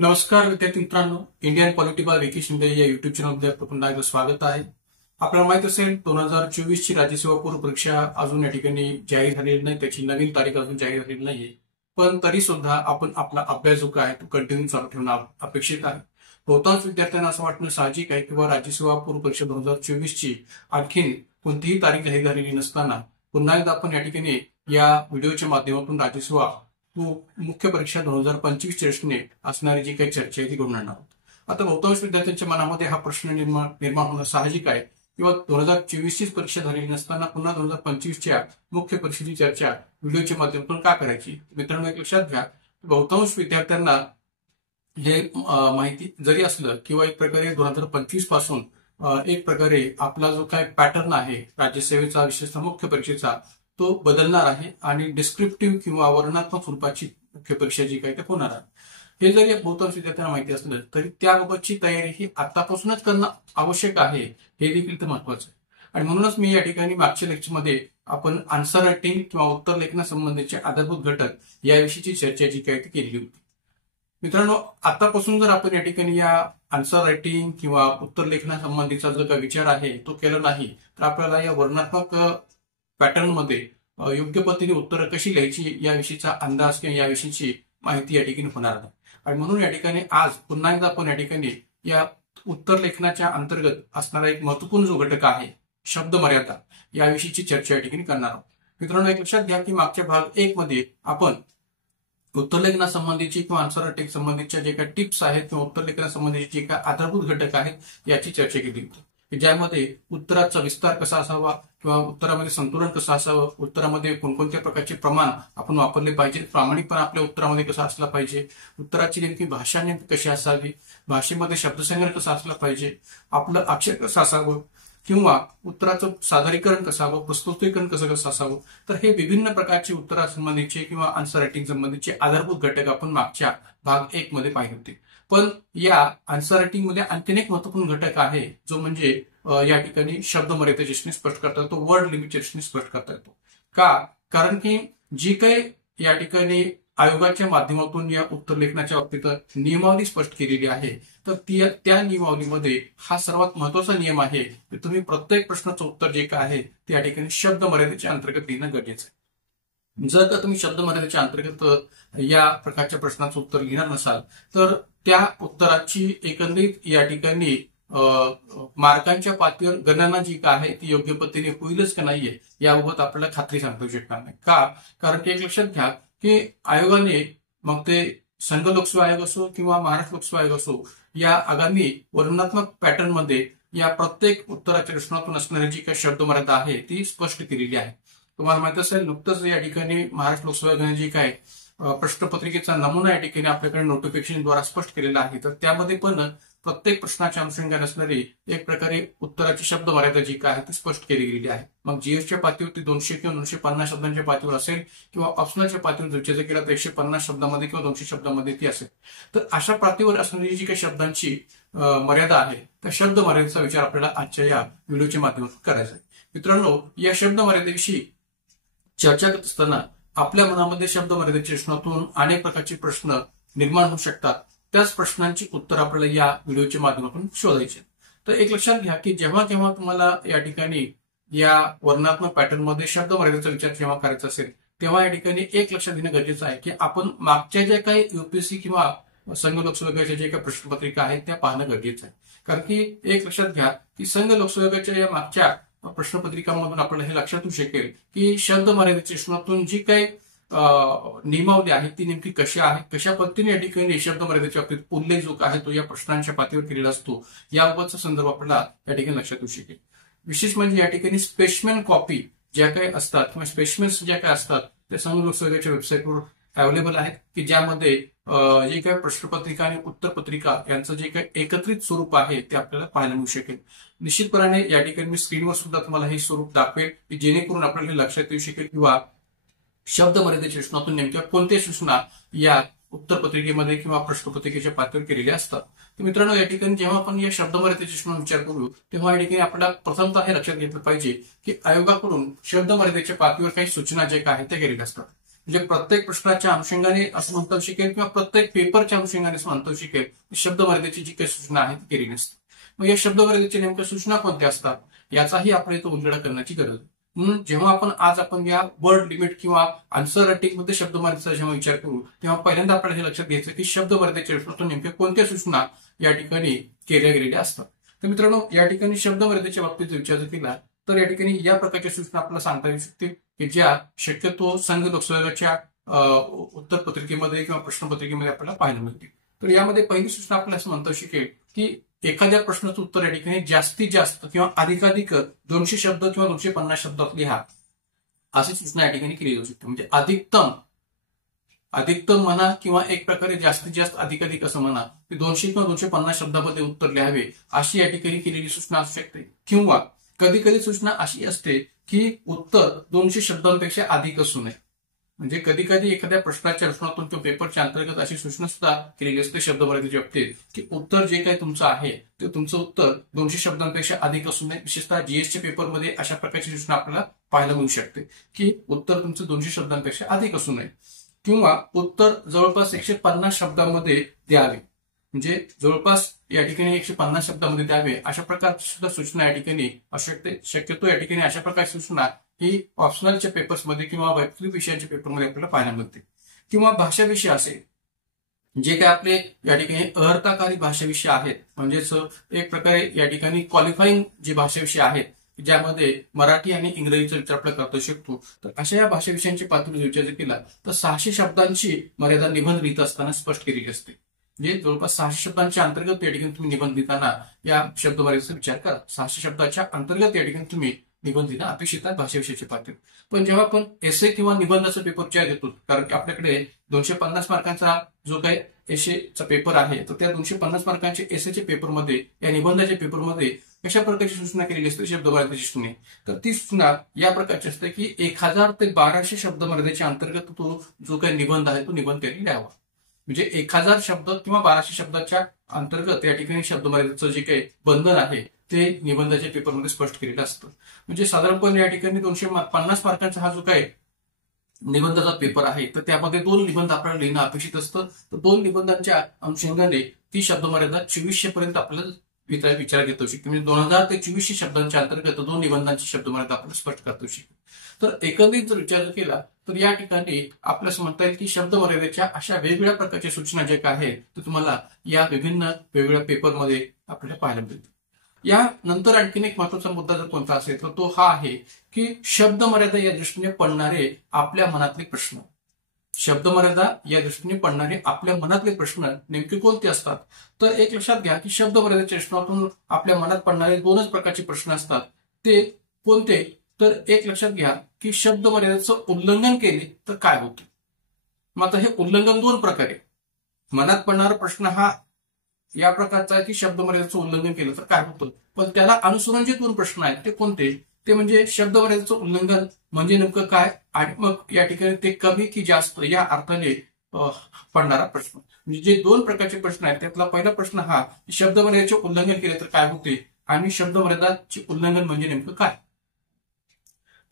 नमस्कार विद्यार्थी मित्रांनो, इंडियन पॉलिटिकल विकी शिंदे या युट्यूब चॅनलमध्ये आपलं पुन्हा एकदा स्वागत आहे. आपल्याला माहित असेल 2024 ची राज्यसेवा पूर्व परीक्षा अजून या ठिकाणी जाहीर झालेली नाही, त्याची नवीन तारीख अजून जाहीर झालेली नाहीये. पण तरी सुद्धा आपण आपला अभ्यास जो काय तो कंटिन्यू चालू ठेवणं अपेक्षित आहे. बहुतांश विद्यार्थ्यांना असं वाटणं साहजिक आहे किंवा राज्यसेवा पूर्व परीक्षा 2024 ची आणखीन कोणतीही तारीख जाहीर झालेली नसताना पुन्हा एकदा आपण या ठिकाणी या व्हिडिओच्या माध्यमातून राज्यसेवा मुख्य परीक्षा 2025 च्या दृष्टीने असणारी जी काही चर्चा आहे ती करून आणणार आहोत. आता बहुतांश विद्यार्थ्यांच्या मनामध्ये हा प्रश्न निर्माण होणं साहजिक आहे किंवा 2024 ची परीक्षा झालेली नसताना पुन्हा 2025 च्या मुख्य परीक्षेची चर्चा व्हिडिओच्या माध्यमातून का करायची. मित्रांनो, एक लक्षात घ्या, बहुतांश विद्यार्थ्यांना हे माहिती जरी असलं किंवा एक प्रकारे 2025 पासून एक प्रकारे आपला जो काय पॅटर्न आहे राज्यसेवेचा विशेषतः मुख्य परीक्षेचा तो बदलणार आहे आणि डिस्क्रिप्टिव्ह किंवा वर्णनात्मक स्वरूपाची मुख्य परीक्षा जी काही ते होणार आहे. हे जरी बहुतांश विद्यार्थ्यांना माहिती असलं तरी त्याबाबतची तयारी ही आतापासूनच करणं आवश्यक आहे, हे देखील तर महत्वाचं आहे. आणि म्हणूनच मी या ठिकाणी मागच्या लेक्चरमध्ये आपण आन्सर रायटिंग किंवा उत्तर लेखनासंबंधीचे आधारभूत घटक याविषयीची चर्चा जी काही ती केलेली होती. मित्रांनो, आतापासून जर आपण या ठिकाणी या आन्सर रायटिंग किंवा उत्तर लेखनासंबंधीचा जो काही विचार आहे तो केला नाही तर आपल्याला या वर्णनात्मक पॅटर्न मध्ये योग्य पद्धतीने उत्तरं कशी लिहायची याविषयीचा अंदाज किंवा याविषयीची माहिती या ठिकाणी होणार नाही. आणि म्हणून या ठिकाणी आज पुन्हा एकदा आपण या ठिकाणी या उत्तर लेखनाच्या अंतर्गत असणारा एक महत्वपूर्ण जो घटक आहे शब्द मर्यादा याविषयीची चर्चा या ठिकाणी करणार आहोत. मित्रांनो, एक लक्षात घ्या की मागच्या भाग 1 मध्ये आपण उत्तर लेखनासंबंधीची किंवा आन्सर रायटिंग संबंधीच्या जे काही टिप्स आहेत किंवा उत्तर लेखनासंबंधीचे जे काही आधारभूत घटक आहेत याची चर्चा केली होती, ज्यामध्ये उत्तराचा विस्तार कसा असावा किंवा उत्तरामध्ये संतुलन कसं असावं, उत्तरामध्ये कोणकोणत्या प्रकारचे प्रमाण आपण वापरले पाहिजे, प्रामाणिकपणा आपल्या उत्तरामध्ये कसा असला पाहिजे, उत्तराची नेमकी भाषा नेमकी कशी असावी, भाषेमध्ये शब्दसंग्रह कसा असला पाहिजे, आपलं अक्षर कसं असावं किंवा उत्तराचं सादरीकरण कसं हवं, प्रस्तुतीकरण कसं असावं. तर हे विभिन्न प्रकारचे उत्तरासंबंधीचे किंवा आन्सर रायटिंग संबंधीचे आधारभूत घटक आपण मागच्या भाग 1 मध्ये पाहिले होते. पण या आन्सर रायटिंग मध्ये आणखीन एक महत्वपूर्ण घटक आहे जो म्हणजे या ठिकाणी शब्द मर्यादेच्या दृष्टीने स्पष्ट करता येतो, वर्ड लिमिटच्या दृष्टीने स्पष्ट करता येतो. का? कारण की जी काही या ठिकाणी आयोगाच्या माध्यमातून या उत्तर लेखनाच्या बाबतीत नियमावली स्पष्ट केलेली आहे तर त्या नियमावलीमध्ये हा सर्वात महत्वाचा नियम आहे की तुम्ही प्रत्येक प्रश्नाचं उत्तर जे काय आहे ते या ठिकाणी शब्द मर्यादेच्या अंतर्गत लिहिणं गरजेचं आहे. जर का तुम्ही शब्द मर्यादेच्या अंतर्गत या प्रकारच्या प्रश्नाचं उत्तर लिहिणार नसाल तर त्या उत्तराची एकंदरीत या ठिकाणी मार्कांच्या पातळीवर गणना जी काय आहे ती योग्य पद्धतीने होईलच का नाहीये याबाबत आपल्याला खात्री सांगता येऊ शकणार नाही. का? कारण की एक लक्षात घ्या की आयोगाने मग ते संघ लोकसेवा आयोग असो किंवा महाराष्ट्र लोकसेवा आयोग असो या आगामी वर्णनात्मक पॅटर्न मध्ये या प्रत्येक उत्तराच्या प्रश्नातून असणारी जी काही शब्द मर्यादा आहे ती स्पष्ट केलेली आहे. तुम्हाला माहित असेल, नुकतंच या ठिकाणी महाराष्ट्र लोकसेवा आयोगाने जी काय प्रश्नपत्रिकेचा नमुना या ठिकाणी आपल्याकडे नोटिफिकेशनद्वारा स्पष्ट केलेला आहे तर त्यामध्ये पण प्रत्येक प्रश्नाच्या अनुषंगाने असणारी एक प्रकारे उत्तराची शब्द मर्यादा जी काय आहे ती स्पष्ट केली गेलेली आहे. मग जीएसच्या पातळीवरती 200 किंवा 250 शब्दांच्या पातळीवर असेल किंवा ऑप्शनलच्या पातळीवर विचार केला तर 150 शब्दामध्ये किंवा 200 शब्दामध्ये ती असेल. तर अशा पातळीवर असणारी जी काही शब्दांची मर्यादा आहे त्या शब्द मर्यादेचा विचार आपल्याला आजच्या या व्हिडिओच्या माध्यमातून करायचा आहे. मित्रांनो, या शब्द मर्यादेविषयी चर्चा करत असताना आपल्या मनामध्ये शब्द मर्यादेच्या प्रश्नातून अनेक प्रकारचे प्रश्न निर्माण होऊ शकतात. त्याच प्रश्नांची उत्तर आपल्याला या व्हिडिओच्या माध्यमातून शोधायचे. तर एक लक्षात घ्या की जेव्हा केव्हा तुम्हाला या ठिकाणी या वर्णनात्मक पॅटर्न मध्ये शब्द मर्यादेचा विचार जेव्हा करायचा असेल तेव्हा या ठिकाणी एक लक्षात घेणं गरजेचं आहे की आपण मागच्या ज्या काही युपीएससी किंवा संघ लोकसेवेच्या ज्या काही प्रश्नपत्रिका आहेत त्या पाहणं गरजेचं आहे. कारण की एक लक्षात घ्या की संघ लोकसेवेच्या या मागच्या प्रश्नपत्रिकांमधून आपल्याला हे लक्षात येऊ शकेल की शब्द मर्यादेच्या प्रश्नातून जी काही नियमावली आहे ती नेमकी कशी आहे, कशा पद्धतीने या ठिकाणी शब्द मर्यादेच्या बाबतीत उल्लेख जो आहे तो या प्रश्नांच्या पातळीवर केलेला असतो याबाबतचा संदर्भ आपल्याला या ठिकाणी लक्षात येऊ शकेल. विशेष म्हणजे या ठिकाणी स्पेशमेन कॉपी ज्या काही असतात किंवा स्पेशमेन्स ज्या काही असतात त्या संघ लोकसेवेच्या वेबसाईटवर अवेलेबल आहेत की ज्यामध्ये जे काही प्रश्नपत्रिका आणि उत्तरपत्रिका यांचं जे काही एकत्रित स्वरूप आहे ते आपल्याला पाहायला मिळू शकेल. निश्चितपणे या ठिकाणी मी स्क्रीनवर सुद्धा तुम्हाला हे स्वरूप दाखवेल की जेणेकरून आपल्याला हे लक्षात येऊ शकेल किंवा शब्द मर्यादेच्या प्रश्नातून नेमक्या कोणत्या सूचना या उत्तरपत्रिकेमध्ये किंवा प्रश्नपत्रिकेच्या पातळीवर केलेल्या असतात. तर मित्रांनो, या ठिकाणी जेव्हा आपण या शब्द मर्यादेच्या प्रश्नावर विचार करू तेव्हा या ठिकाणी आपल्याला प्रथमतः हे लक्षात घेतलं पाहिजे की आयोगाकडून शब्द मर्यादेच्या पातळीवर काही सूचना ज्या काय आहेत त्या केलेल्या असतात. म्हणजे प्रत्येक प्रश्नाच्या अनुषंगाने असं म्हणता येऊ शकेल किंवा प्रत्येक पेपरच्या अनुषंगाने असं म्हणता येऊ शकेल शब्द मर्यादेची जी काही सूचना आहे ती केली नसते. मग या शब्द मर्यादेच्या नेमक्या सूचना कोणत्या असतात याचाही आपल्या इथं उलगडा करण्याची गरज आहे. म्हणून जेव्हा आपण या वर्ड लिमिट किंवा आन्सर रायटिंग मध्ये शब्द मर्यादेचा जेव्हा विचार करू तेव्हा पहिल्यांदा आपल्याला हे लक्षात घ्यायचं की शब्द मर्यादेच्या प्रश्नातून नेमक्या कोणत्या सूचना या ठिकाणी केल्या गेलेल्या असतात. तर मित्रांनो, या ठिकाणी शब्द मर्यादेच्या बाबतीत विचार केला तर या ठिकाणी या प्रकारच्या सूचना आपल्याला सांगता येऊ शकते की ज्या शक्यतो संघ लोकसेवेच्या उत्तरपत्रिकेमध्ये किंवा प्रश्नपत्रिकेमध्ये आपल्याला पाहायला मिळतील. तर यामध्ये पहिली सूचना आपल्याला असं म्हणता शकेल की एखाद्या प्रश्नाचं उत्तर या ठिकाणी जास्तीत जास्त किंवा अधिकाधिक 200 शब्द किंवा 250 शब्दात लिहा अशी सूचना या ठिकाणी केली जाऊ शकते. म्हणजे अधिकतम म्हणा किंवा एक प्रकारे जास्तीत जास्त अधिकाधिक असं म्हणा की 200 किंवा 250 शब्दामध्ये उत्तर लिहावे अशी या ठिकाणी केलेली सूचना असू शकते. किंवा कधी कधी सूचना अशी असते की उत्तर 200 शब्दांपेक्षा अधिक असू नये. म्हणजे कधी कधी एखाद्या प्रश्नाच्या रचनातून किंवा पेपरच्या अंतर्गत अशी सूचना सुद्धा केलेली असते शब्द मर्यादेच्या बाबतीत की उत्तर जे काही तुमचं आहे ते तुमचं उत्तर 200 शब्दांपेक्षा अधिक असू नये. विशेषतः जीएसच्या पेपरमध्ये अशा प्रकारची सूचना आपल्याला पाहायला मिळू शकते की उत्तर तुमचं 200 शब्दांपेक्षा अधिक असू नये किंवा उत्तर जवळपास 150 शब्दांमध्ये द्यावे. म्हणजे जवळपास या ठिकाणी 150 शब्दांमध्ये द्यावे अशा प्रकारची सुद्धा सूचना या ठिकाणी असू शकते. शक्यतो या ठिकाणी अशा प्रकारची सूचना ही ऑप्शनलच्या पेपर्समध्ये किंवा वैकल्पिक विषयांच्या पेपरमध्ये आपल्याला पाहायला मिळते. किंवा भाषा विषय असेल जे काय आपले या ठिकाणी अर्हताकारी भाषा विषय आहेत म्हणजेच एक प्रकारे या ठिकाणी क्वालिफाईंग जे भाषा विषय आहेत ज्यामध्ये मराठी आणि इंग्रजीचा विचार आपला करता शकतो. तर अशा या भाषा विषयांची पातळी विचार केला तर 600 शब्दांची मर्यादा निबंध लिहित असताना स्पष्ट केलेली असते. म्हणजे जवळपास 600 शब्दांच्या अंतर्गत या ठिकाणी तुम्ही निबंध लिहिताना या शब्द मर्यादेचा विचार करा. 600 शब्दाच्या अंतर्गत या ठिकाणी तुम्ही निबंध लिहिणं अपेक्षित आहे भाषा विषयाच्या पातळीत. पण जेव्हा आपण एसे किंवा निबंधाचा पेपर विचार घेतो कारण की आपल्याकडे 250 मार्कांचा जो काही एसेचा पेपर आहे तर त्या 250 मार्कांच्या एसेच्या पेपरमध्ये या निबंधाच्या पेपरमध्ये कशा प्रकारची सूचना केलेली असते शब्द मर्यादेची सूचना. तर ती सूचना या प्रकारची असते की 1000 ते 1200 शब्द मर्यादेच्या अंतर्गत तो जो काही निबंध आहे तो निबंध त्यांनी लिहावा. म्हणजे 1000 शब्द किंवा 1200 शब्दाच्या अंतर्गत या ठिकाणी शब्द मर्यादेचं जे काही बंधन आहे ते निबंधाच्या पेपरमध्ये स्पष्ट केलेलं असतं. म्हणजे साधारणपणे या ठिकाणी 250 मार्कांचा हा जो काही निबंधाचा पेपर आहे तर त्यामध्ये 2 निबंध आपल्याला लिहिणं अपेक्षित असतं. तर 2 निबंधांच्या अनुषंगाने ती शब्द मर्यादा 2400 पर्यंत आपल्याला विचार घेता येऊ शकते. म्हणजे 2000 ते 2400 शब्दांच्या अंतर्गत 2 निबंधांची शब्द मर्यादा आपल्याला स्पष्ट करता येऊ शकते. तर एकंदरीत जर विचार केला तर या ठिकाणी आपल्याला म्हणता येईल की शब्द मर्यादेच्या अशा वेगवेगळ्या प्रकारच्या सूचना ज्या काय आहेत ते तुम्हाला या विभिन्न वेगवेगळ्या पेपरमध्ये आपल्याला पाहायला मिळतील. यानंतर आणखीन एक महत्वाचा मुद्दा जर कोणता असेल तर तो हा आहे की शब्द मर्यादा या दृष्टीने पडणारे आपल्या मनातले प्रश्न. शब्द मर्यादा या दृष्टीने पडणारे आपल्या मनातले प्रश्न नेमके कोणते असतात. तर एक लक्षात घ्या की शब्द मर्यादेच्या प्रश्नातून आपल्या मनात पडणारे 2च प्रकारचे प्रश्न असतात. ते कोणते तर एक लक्षात घ्या की शब्द मर्यादेचं उल्लंघन केले तर काय होतं. मग आता हे उल्लंघन 2 प्रकारे मनात पडणारा प्रश्न हा या प्रकारचा आहे की शब्द मर्यादेचं उल्लंघन केलं तर काय होतं. पण त्याला अनुसरून जे 2 प्रश्न आहेत ते कोणते ते म्हणजे शब्द मर्यादेचं उल्लंघन म्हणजे नेमकं काय आणि मग या ठिकाणी ते कमी की जास्त या अर्थाने पडणारा प्रश्न. म्हणजे जे 2 प्रकारचे प्रश्न आहेत त्यातला पहिला प्रश्न हा शब्द मर्यादेचे उल्लंघन केले तर काय होते आणि शब्द मर्यादाचे उल्लंघन म्हणजे नेमकं काय.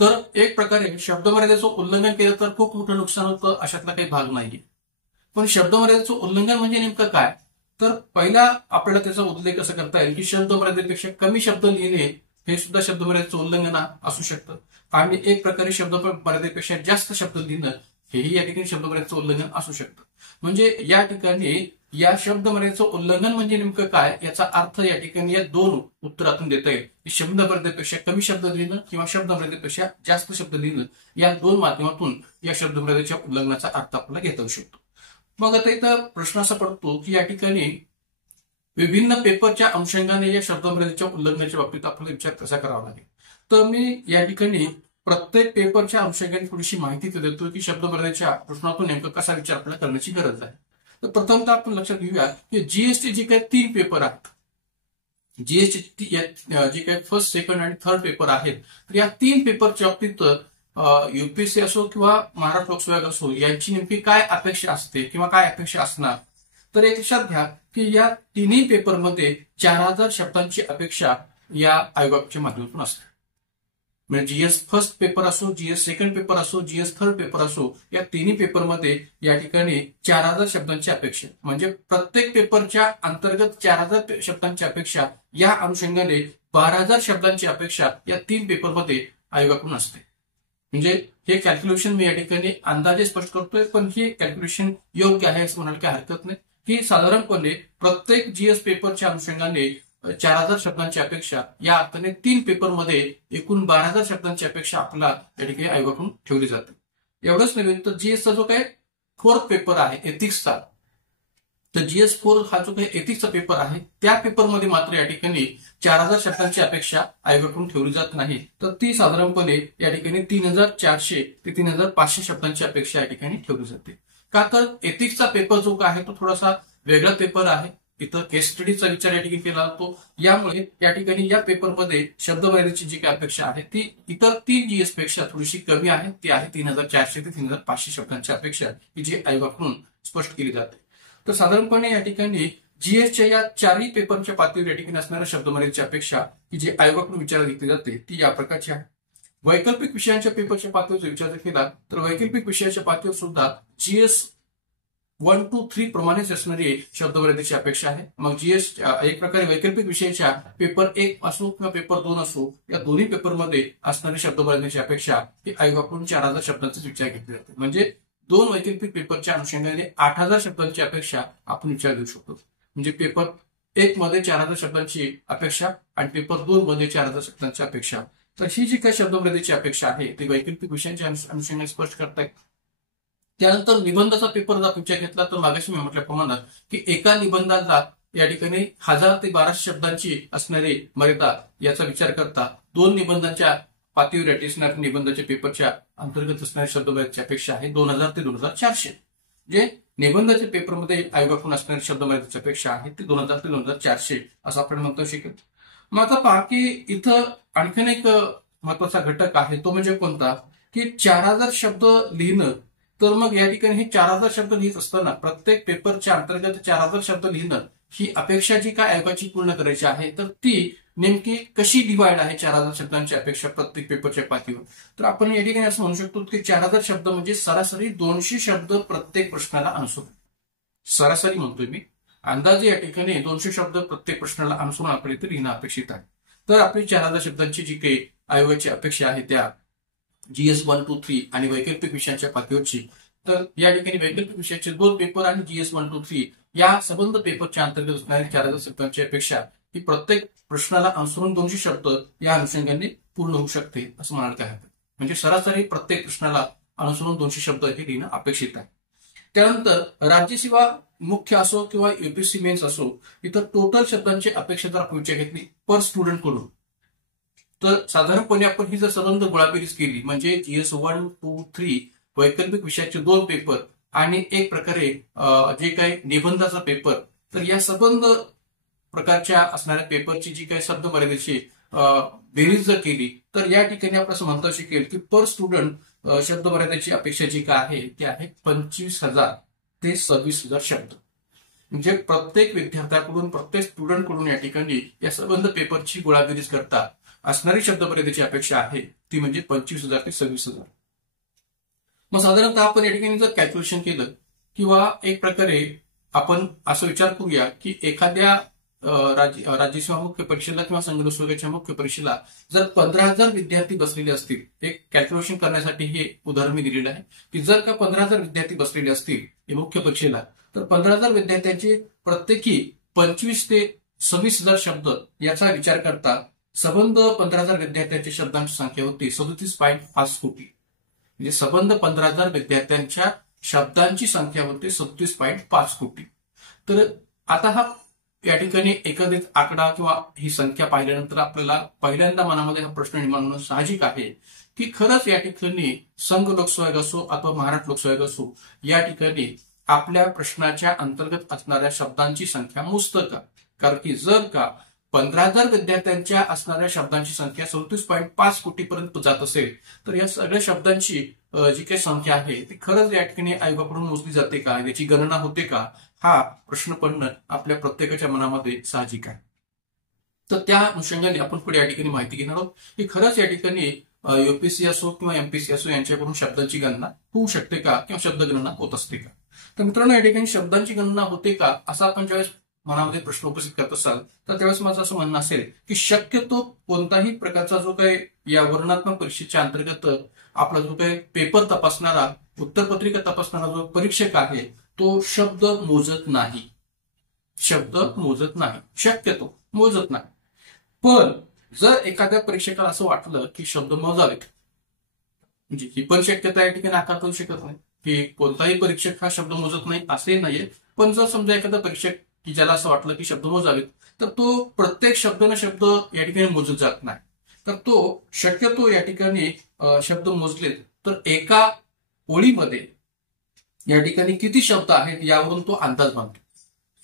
तर एक प्रकारे शब्द मर्यादेचं उल्लंघन केलं तर खूप मोठं नुकसान होतं अशातला काही भाग नाहीये. पण शब्द मर्यादेचं उल्लंघन म्हणजे नेमकं काय तर पहिला आपल्याला त्याचा उल्लेख कसं करता येईल की शब्द मर्यादेपेक्षा कमी शब्द लिहिणे हे सुद्धा शब्द मर्यादेचं उल्लंघन असू शकतं. आणि एक प्रकारे शब्द मर्यादेपेक्षा जास्त शब्द लिहिणं हेही या ठिकाणी शब्द मर्यादेचं उल्लंघन असू शकतं. म्हणजे या ठिकाणी या शब्द मर्यादेचं उल्लंघन म्हणजे नेमकं काय याचा अर्थ या ठिकाणी या 2 उत्तरातून देता येईल की शब्द मर्यादेपेक्षा कमी शब्द लिहिणं किंवा शब्द मर्यादेपेक्षा जास्त शब्द लिहिणं या 2 माध्यमातून या शब्द मर्यादेच्या उल्लंघनाचा अर्थ आपल्याला घेता येऊ शकतो. मग आता इथं प्रश्न असा पडतो की या ठिकाणी विभिन्न पेपरच्या अनुषंगाने या शब्द मर्यादेच्या उल्लंघनाच्या बाबतीत आपल्याला विचार कसा करावा लागेल. तर मी या ठिकाणी प्रत्येक पेपरच्या अनुषंगाने थोडीशी माहिती देतो की शब्द मर्यादेच्या प्रश्नातून नेमकं कसा विचार आपल्याला करण्याची गरज आहे. तर प्रथमतः आपण लक्षात घेऊया की जीएसटी जे काही 3 पेपर आहेत जीएसटी जे काही फर्स्ट सेकंड आणि थर्ड पेपर आहेत तर या 3 पेपरच्या बाबतीत युपीएससी असो किंवा महाराष्ट्र लोकसेवा आयोग असो यांची नेमकी काय अपेक्षा असते किंवा काय अपेक्षा असणार. तर एक लक्षात घ्या की या 3ही पेपरमध्ये 4000 शब्दांची अपेक्षा या आयोगाच्या माध्यमातून असते. म्हणजे जीएस फर्स्ट पेपर असो, जीएस सेकंड पेपर असो, जीएस थर्ड पेपर असो, या तिन्ही पेपरमध्ये या ठिकाणी 4000 शब्दांची अपेक्षा, म्हणजे प्रत्येक पेपरच्या अंतर्गत 4000 शब्दांची अपेक्षा, या अनुषंगाने 12000 शब्दांची अपेक्षा या 3 पेपरमध्ये आयोगाकडून असते. म्हणजे हे कॅल्क्युलेशन मी या ठिकाणी अंदाजे स्पष्ट करतोय, पण हे कॅल्क्युलेशन योग्य आहे असं म्हणायला काही हरकत नाही, की साधारणपणे प्रत्येक जीएस पेपरच्या अनुषंगाने 4000 शब्दांची अपेक्षा, या अर्थाने 3 पेपरमध्ये एकूण 12000 शब्दांची अपेक्षा आपल्याला या ठिकाणी आयोगाकडून ठेवली जाते. एवढंच नव्हे तर जीएसचा जो काही फोर्थ पेपर आहे एथिक्सचा, तर जीएस 4 हा जो काही एथिक्सचा पेपर आहे, त्या पेपरमध्ये मात्र या ठिकाणी 4000 शब्दांची अपेक्षा आयोगाकडून ठेवली जात नाही, तर ती साधारणपणे या ठिकाणी 3400 ते 3500 शब्दांची अपेक्षा या ठिकाणी ठेवली जाते. का तर एथिक्सचा पेपर जो आहे तो थोडासा वेगळा पेपर आहे, इथं केस स्टडीचा विचार या ठिकाणी केला जातो, यामुळे या ठिकाणी या पेपरमध्ये शब्दमर्यादेची जी काही अपेक्षा आहे ती इतर 3 जीएस पेक्षा थोडीशी कमी आहे, ती आहे 3400 ते 3500 शब्दांची अपेक्षा, की जी आयोगाकडून स्पष्ट केली जाते. तर साधारणपणे या ठिकाणी जीएसच्या या 4ही पेपरच्या पातळीवर या ठिकाणी असणाऱ्या शब्दमर्यादेची अपेक्षा की जी आयोगाकडून विचारात घेतली जाते ती या प्रकारची आहे. वैकल्पिक विषयांच्या पेपरच्या पातळीवर विचार केला तर वैकल्पिक विषयाच्या पातळीवर सुद्धा जीएस 1, 2, 3 प्रमाणेच असणारी शब्दमर्यादेची अपेक्षा आहे. मग जीएस एक प्रकारे वैकल्पिक विषयाच्या पेपर 1 असो किंवा पेपर 2 असो, या दोन्ही पेपरमध्ये असणारी शब्दमर्यादेची अपेक्षा ही आयोगाकडून 4000 शब्दांचाच विचार घेतली जाते. म्हणजे 2 वैकल्पिक पेपरच्या अनुषंगाने 8000 शब्दांची अपेक्षा आपण विचार देऊ शकतो. म्हणजे पेपर 1 मध्ये 4000 शब्दांची अपेक्षा आणि पेपर 2 मध्ये 4000 शब्दांची अपेक्षा. तर ही जी काही शब्दमर्यादेची अपेक्षा आहे ती वैकल्पिक विषयांच्या अनुषंगाने स्पष्ट करतायत. त्यानंतर निबंधाचा पेपर जर विचार घेतला तर मागाशी मी म्हटल्याप्रमाणे की एका निबंधाला या ठिकाणी 1000 ते 1200 शब्दांची असणारी मर्यादा याचा विचार करता 2 निबंधांच्या पातळीवर असणाऱ्या निबंधाच्या पेपरच्या अंतर्गत असणाऱ्या शब्दमर्यादेची अपेक्षा आहे 2000 ते 2400. जे निबंधाच्या पेपरमध्ये आयोगाकडून असणारी शब्दमर्यादेची अपेक्षा आहे ती 2000 ते 2400 असं आपण म्हणता शकेल. मग आता पहा की इथं आणखीन एक महत्वाचा घटक आहे, तो म्हणजे कोणता, की 4000 शब्द लिहिणं. तर मग या ठिकाणी हे 4000 शब्द लिहित असताना प्रत्येक पेपरच्या अंतर्गत 4000 शब्द लिहिणं ही अपेक्षा जी काय आयोगाची पूर्ण करायची आहे, तर ती नेमकी कशी डिवाइड आहे 4000 शब्दांची अपेक्षा प्रत्येक पेपरच्या पातळीवर. तर आपण या ठिकाणी असं म्हणू शकतो की 4000 शब्द म्हणजे सरासरी 200 शब्द प्रत्येक प्रश्नाला अनुसरून, सरासरी म्हणतोय मी, अंदाजे या ठिकाणी 200 शब्द प्रत्येक प्रश्नाला अनुसरून आपण इथे लिहिणं अपेक्षित आहे. तर आपली 4000 शब्दांची जी काही आयोगाची अपेक्षा आहे त्या जीएस 1, 2, 3 आणि वैकल्पिक विषयांच्या पातळीवरची, तर या ठिकाणी वैकल्पिक विषयाचे 2 पेपर आणि जीएस 1, 2, 3 या संबंध पेपरच्या अंतर्गत असणारी 4000 शब्दांची अपेक्षा ही प्रत्येक प्रश्नाला अनुसरून 200 शब्द या अनुषंगाने पूर्ण होऊ शकते असं म्हणायला काय हरकत. म्हणजे सरासरी प्रत्येक प्रश्नाला अनुसरून 200 शब्द हे लिहिणं अपेक्षित आहे. त्यानंतर राज्यसेवा मुख्य असो किंवा यूपीएससी मेन्स असो, इतर टोटल शब्दांची अपेक्षा जर आपण विचार घेतली पर स्टुडंट कडून, तर साधारणपणे आपण ही जर संबंध गोळाबेरीज केली म्हणजे जीएस 1, 2, 3 वैकल्पिक विषयाचे 2 पेपर आणि एक प्रकारे जे काही निबंधाचा पेपर, तर या संबंध प्रकारच्या असणाऱ्या पेपरची जी काही शब्दमर्यादेची बेरीज जर केली तर या ठिकाणी आपण असं म्हणता शकेल की पर स्टुडंट शब्दमर्यादेची अपेक्षा जी काय आहे ती आहे 25000 ते 26000 शब्द. म्हणजे प्रत्येक विद्यार्थ्याकडून प्रत्येक स्टुडंटकडून या ठिकाणी या संबंध पेपरची गोळाबेरीज करता असणारी शब्दमर्यादेची अपेक्षा आहे ती म्हणजे 25000 ते 26000. मग साधारणतः आपण या ठिकाणी जर कॅल्क्युलेशन केलं किंवा एक प्रकारे आपण असं विचार करूया की एखाद्या राज्यसेवा मुख्य परीक्षेला किंवा संघ लोकसेवेच्या मुख्य परीक्षेला जर 15000 विद्यार्थी बसलेले असतील, एक कॅल्क्युलेशन करण्यासाठी हे उदाहरण मी दिलेलं आहे की जर का 15000 विद्यार्थी बसलेले असतील मुख्य परीक्षेला, तर 15000 विद्यार्थ्यांचे प्रत्येकी 25 ते 26000 शब्द याचा विचार करता संबंध 15000 विद्यार्थ्यांच्या शब्दांची संख्या होती 37.5 कोटी. म्हणजे संबंध 15000 विद्यार्थ्यांच्या शब्दांची संख्या होते 37.5 कोटी. तर आता हा या ठिकाणी एकंदरीत आकडा किंवा ही संख्या पाहिल्यानंतर आपल्याला पहिल्यांदा मनामध्ये हा प्रश्न निर्माण होणं साहजिक आहे की खरंच या ठिकाणी संघ लोकसेवा असो अथवा महाराष्ट्र लोकसेवा असो, या ठिकाणी आपल्या प्रश्नाच्या अंतर्गत असणाऱ्या शब्दांची संख्या मोजतं का. कारण की जर का 15000 विद्यार्थ्यांच्या असणाऱ्या शब्दांची संख्या 37.5 कोटीपर्यंत जात असेल, तर या सगळ्या शब्दांची जी काही संख्या आहे ती खरंच या ठिकाणी आयोगाकडून मोजली जाते का, याची गणना होते का, हा प्रश्न पडणं आपल्या प्रत्येकाच्या मनामध्ये साहजिक आहे. तर त्या अनुषंगाने आपण पुढे या ठिकाणी माहिती घेणार आहोत की खरंच या ठिकाणी यूपीएससी असो किंवा एमपीएससी असो यांच्याकडून शब्दांची गणना होऊ शकते का किंवा शब्दगणना होत असते का? तर मित्रांनो, या ठिकाणी शब्दांची गणना होते का असा आपण ज्यावेळेस मनामध्ये प्रश्न उपस्थित करत असाल तर त्यावेळेस माझं असं म्हणणं असेल की शक्यतो कोणताही प्रकारचा जो काही या वर्णनात्मक परीक्षेच्या अंतर्गत आपला जो काही पेपर तपासणारा, उत्तरपत्रिका तपासणारा जो परीक्षक आहे तो शब्द मोजत नाही. शक्यतो मोजत नाही. पण जर एखाद्या परीक्षकाला असं वाटलं की शब्द मोजावेत, म्हणजे ही पण शक्यता या ठिकाणी नाकारता येऊ शकत नाही की कोणताही परीक्षक हा शब्द मोजत नाही असे नाहीये. पण जर समजा एखादा परीक्षक की ज्याला असं वाटलं की शब्द मोजावेत तर तो प्रत्येक शब्द या ठिकाणी मोजत जात नाही. तर तो शक्यतो या ठिकाणी शब्द मोजलेत तर एका ओळीमध्ये या ठिकाणी किती शब्द आहेत यावरून तो अंदाज बांधतो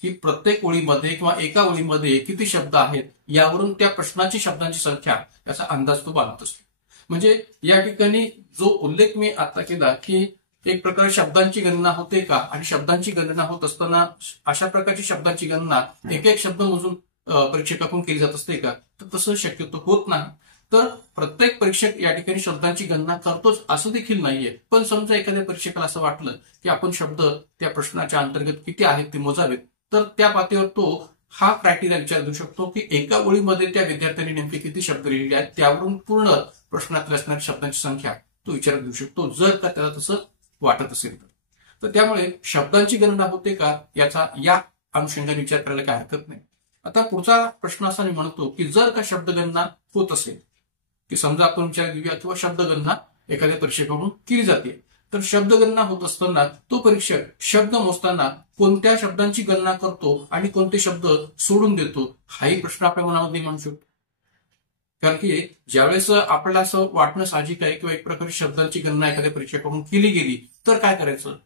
की प्रत्येक ओळीमध्ये किंवा एका ओळीमध्ये किती शब्द आहेत यावरून त्या प्रश्नाची शब्दांची संख्या याचा अंदाज तो बांधत असतो. म्हणजे या ठिकाणी जो उल्लेख मी आता केला की एक प्रकारे शब्दांची गणना होते का, आणि शब्दांची गणना होत असताना अशा प्रकारची शब्दांची गणना एक एक शब्द मोजून परीक्षकाकडून केली जात असते का, तर तसं शक्यतो होत नाही. तर प्रत्येक परीक्षक या ठिकाणी शब्दांची गणना करतोच असं देखील नाहीये. पण समजा एखाद्या परीक्षकाला असं वाटलं की आपण शब्द त्या प्रश्नाच्या अंतर्गत किती आहेत ते मोजावेत तर त्या पातळीवर तो हा क्रायटेरिया विचार देऊ शकतो की एका ओळीमध्ये त्या विद्यार्थ्यांनी नेमके किती शब्द लिहिलेले आहेत त्यावरून पूर्ण प्रश्नात असणाऱ्या शब्दांची संख्या तो विचार देऊ शकतो, जर का त्याला तसं वाटत असेल तर. त्यामुळे शब्दांची गणना होते का याचा या अनुषंगाने विचार करायला काय हरकत नाही. आता पुढचा प्रश्न असा मी म्हणतो की जर का शब्दगणना होत असेल की समजा आपण विचार घेऊया किंवा शब्दगणना एखाद्या परीक्षेकडून केली जाते, तर शब्दगणना होत असताना तो परीक्षक शब्द मोजताना कोणत्या शब्दांची गणना करतो आणि कोणते शब्द सोडून देतो हाही प्रश्न आपल्या मनामध्ये म्हणू शकतो. कारण की ज्यावेळेस आपल्याला असं वाटणं साहजिक आहे किंवा एक प्रकारे शब्दांची गणना एखाद्या परीक्षेकडून केली गेली तर काय करायचं,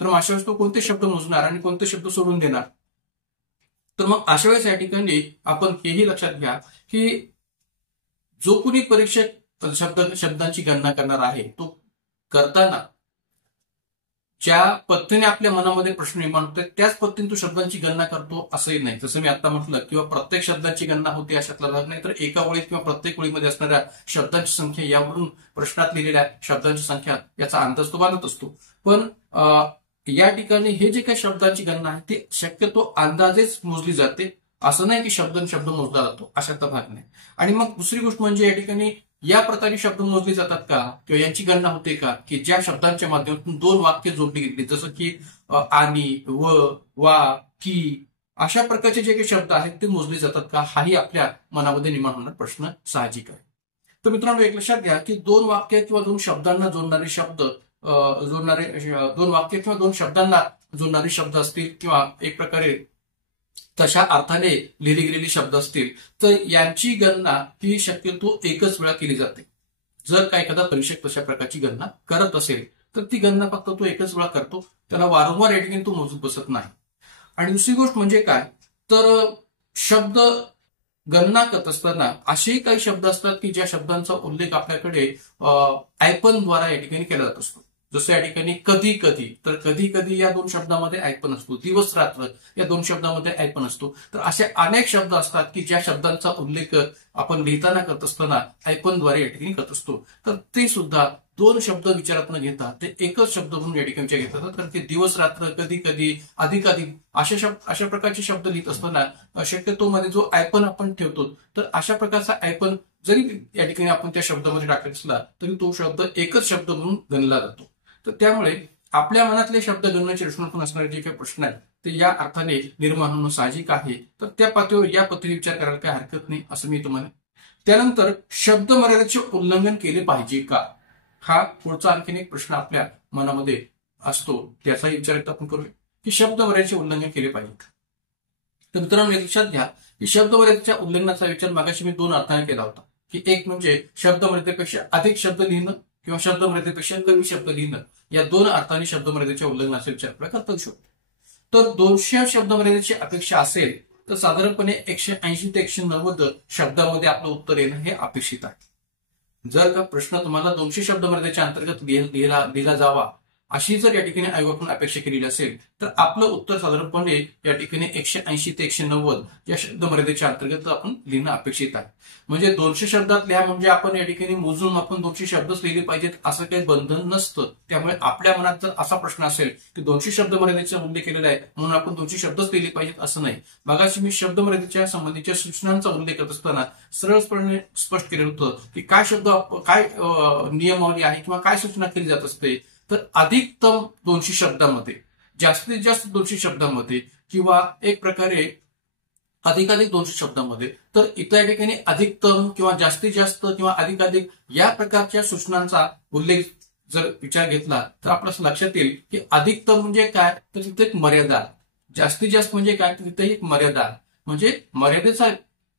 तर मग अशा वेळेस तो कोणते शब्द मोजणार आणि कोणते शब्द सोडून देणार. तर मग अशा वेळेस या ठिकाणी आपण हेही लक्षात घ्या की जो कोणी परीक्षक शब्दांची गणना करणार आहे तो करताना ज्या पद्धतीने आपल्या मनामध्ये प्रश्न निर्माण होते त्याच पद्धतीने तो शब्दांची गणना करतो असंही नाही. जसं मी आता म्हटलं किंवा प्रत्येक शब्दाची गणना होते अशातला भाग नाही, तर एका ओळीत किंवा प्रत्येक ओळीमध्ये असणाऱ्या शब्दांची संख्या यावरून प्रश्नात लिहिलेल्या शब्दांची संख्या याचा अंदाज तो बांधत असतो. पण या ठिकाणी हे जे काही शब्दांची गणना आहे ती शक्यतो अंदाजेच मोजली जाते, असं नाही की शब्द मोजला जातो अशातला भाग नाही. आणि मग दुसरी गोष्ट म्हणजे या ठिकाणी या प्रकारे शब्द मोजले जातात का किंवा यांची गणना होते का की ज्या शब्दांच्या माध्यमातून दोन वाक्य जोडली गेली, जसं की आणि, वा, की अशा प्रकारचे जे काही शब्द आहेत ते मोजले जातात का, हाही आपल्या मनामध्ये निर्माण होणारा प्रश्न साहजिक आहे. तर मित्रांनो, एक लक्षात घ्या की दोन वाक्य किंवा दोन शब्दांना जोडणारे शब्द दोन वाक्य किंवा दोन शब्दांना जोडणारे शब्द असतील किंवा एक प्रकारे तशा अर्थाने लिहिली गेलेली शब्द असतील तर यांची गणना ही शक्यतो एकच वेळा केली जाते. जर का एखादा परीक्षक तशा प्रकारची गणना करत असेल तर ती गणना फक्त तो एकच वेळा करतो, त्याला वारंवार या ठिकाणी तो मोजत बसत नाही. आणि दुसरी गोष्ट म्हणजे काय, तर शब्द गणना करत असताना असेही काही शब्द असतात की ज्या शब्दांचा उल्लेख आपल्याकडे आयपनद्वारा या ठिकाणी केला जात असतो. जसं या ठिकाणी कधी कधी, तर कधी कधी या दोन शब्दामध्ये आयपन असतो, दिवस रात्र या दोन शब्दामध्ये आयपन असतो. तर असे अनेक शब्द असतात की ज्या शब्दांचा उल्लेख आपण लिहिताना करत असताना आयपनद्वारे या ठिकाणी करत असतो. तर ते सुद्धा दोन शब्द विचारात न घेता ते एकच शब्द म्हणून या ठिकाणी घेत असतात. कारण ते दिवस रात्र, कधी कधी, अधिकाधिक अशा प्रकारचे शब्द लिहित असताना शक्यतो मध्ये जो आयपन आपण ठेवतो तर अशा प्रकारचा आयपन जरी या ठिकाणी आपण त्या शब्दामध्ये टाकत असला तरी तो शब्द एकच शब्द म्हणून गणला जातो. तर त्यामुळे आपल्या मनातले शब्द गणनेच्या दृष्टिकोनातून असणारे जे काही प्रश्न आहेत ते या अर्थाने निर्माण होणं साहजिक आहे. तर त्या पातळीवर या पद्धतीने विचार करायला काही हरकत नाही असं मी तुम्हाला. त्यानंतर शब्द मर्यादेचे उल्लंघन केले पाहिजे का, हा पुढचा आणखीन एक प्रश्न आपल्या मनामध्ये असतो. त्याचाही विचार आपण करूया की शब्द मर्यादेचे उल्लंघन केले पाहिजे. तर मित्रांनो, लक्षात घ्या की शब्द मर्यादेच्या उल्लंघनाचा विचार मागाशी मी दोन अर्थाने केला होता की एक म्हणजे शब्द मर्यादेपेक्षा अधिक शब्द लिहिणं किंवा शब्द मर्यादेपेक्षा कमी शब्द लिहिणं, या दोन अर्थाने शब्द मर्यादेच्या उल्लंघनाचा विचार आपल्याला करता येऊ शकतो. तर 200 शब्द मर्यादेची अपेक्षा असेल तर साधारणपणे 180 ते 190 शब्दामध्ये आपलं उत्तर येणं हे अपेक्षित आहे. जर का प्रश्न तुम्हाला 200 शब्द मर्यादेच्या अंतर्गत लिहिला जावा अशी जर या ठिकाणी आयोगाकडून अपेक्षा केलेली असेल तर आपलं उत्तर साधारणपणे या ठिकाणी 180 ते 190 या शब्द मर्यादेच्या अंतर्गत आपण लिहिणं अपेक्षित आहे. म्हणजे 200 शब्दात लिहा म्हणजे आपण या ठिकाणी मोजून आपण 200 शब्दच लिहिले पाहिजेत असं काही बंधन नसतं. त्यामुळे आपल्या मनात जर असा प्रश्न असेल की 200 शब्द मर्यादेचा उल्लेख केलेला आहे म्हणून आपण 200 शब्दच लिहिले पाहिजेत असं नाही. मगाशी मी शब्द मर्यादेच्या संबंधीच्या सूचनांचा उल्लेख करत असताना सरळपणे स्पष्ट केलं होतं की काय नियमावली आहे किंवा काय सूचना केली जात असते. तर अधिकतम 200 शब्दामध्ये, जास्तीत जास्त 200 शब्दामध्ये किंवा एक प्रकारे अधिकाधिक 200 शब्दामध्ये. तर इथं या ठिकाणी अधिकतम किंवा जास्तीत जास्त किंवा अधिकाधिक या प्रकारच्या सूचनांचा उल्लेख जर विचार घेतला तर आपल्याला लक्षात येईल की अधिकतम म्हणजे काय तर तिथे एक मर्यादा, जास्तीत जास्त म्हणजे काय तर तिथे एक मर्यादा. म्हणजे मर्यादेचा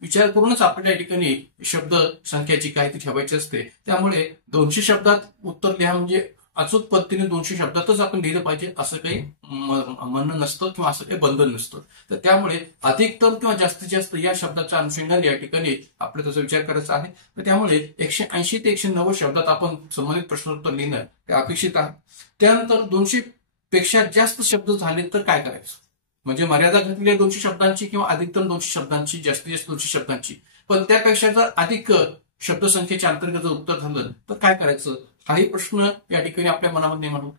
विचार करूनच आपल्याला या ठिकाणी शब्द संख्याची काय ती ठेवायची असते. त्यामुळे 200 शब्दात उत्तर लिहा म्हणजे अचूक पद्धतीने 200 शब्दातच आपण लिहिलं पाहिजे असं काही म्हणणं नसतं किंवा असं काही बंधन नसतं. तर त्यामुळे अधिकतम किंवा जास्तीत जास्त या शब्दाच्या अनुषंगाने या ठिकाणी आपल्याला त्याचा विचार करायचा आहे. तर त्यामुळे 180 ते 190 शब्दात आपण संबंधित प्रश्नोत्तर लिहिणं हे अपेक्षित आहे. त्यानंतर 200 पेक्षा जास्त शब्द झाले तर काय करायचं, म्हणजे मर्यादा घातली आहे 200 शब्दांची किंवा अधिकतम 200 शब्दांची, जास्तीत जास्त 200 शब्दांची, पण त्यापेक्षा जर अधिक शब्दसंख्येच्या अंतर्गत जर उत्तर झालं तर काय करायचं हाही प्रश्न या ठिकाणी आपल्या मनामध्ये निर्माण होतो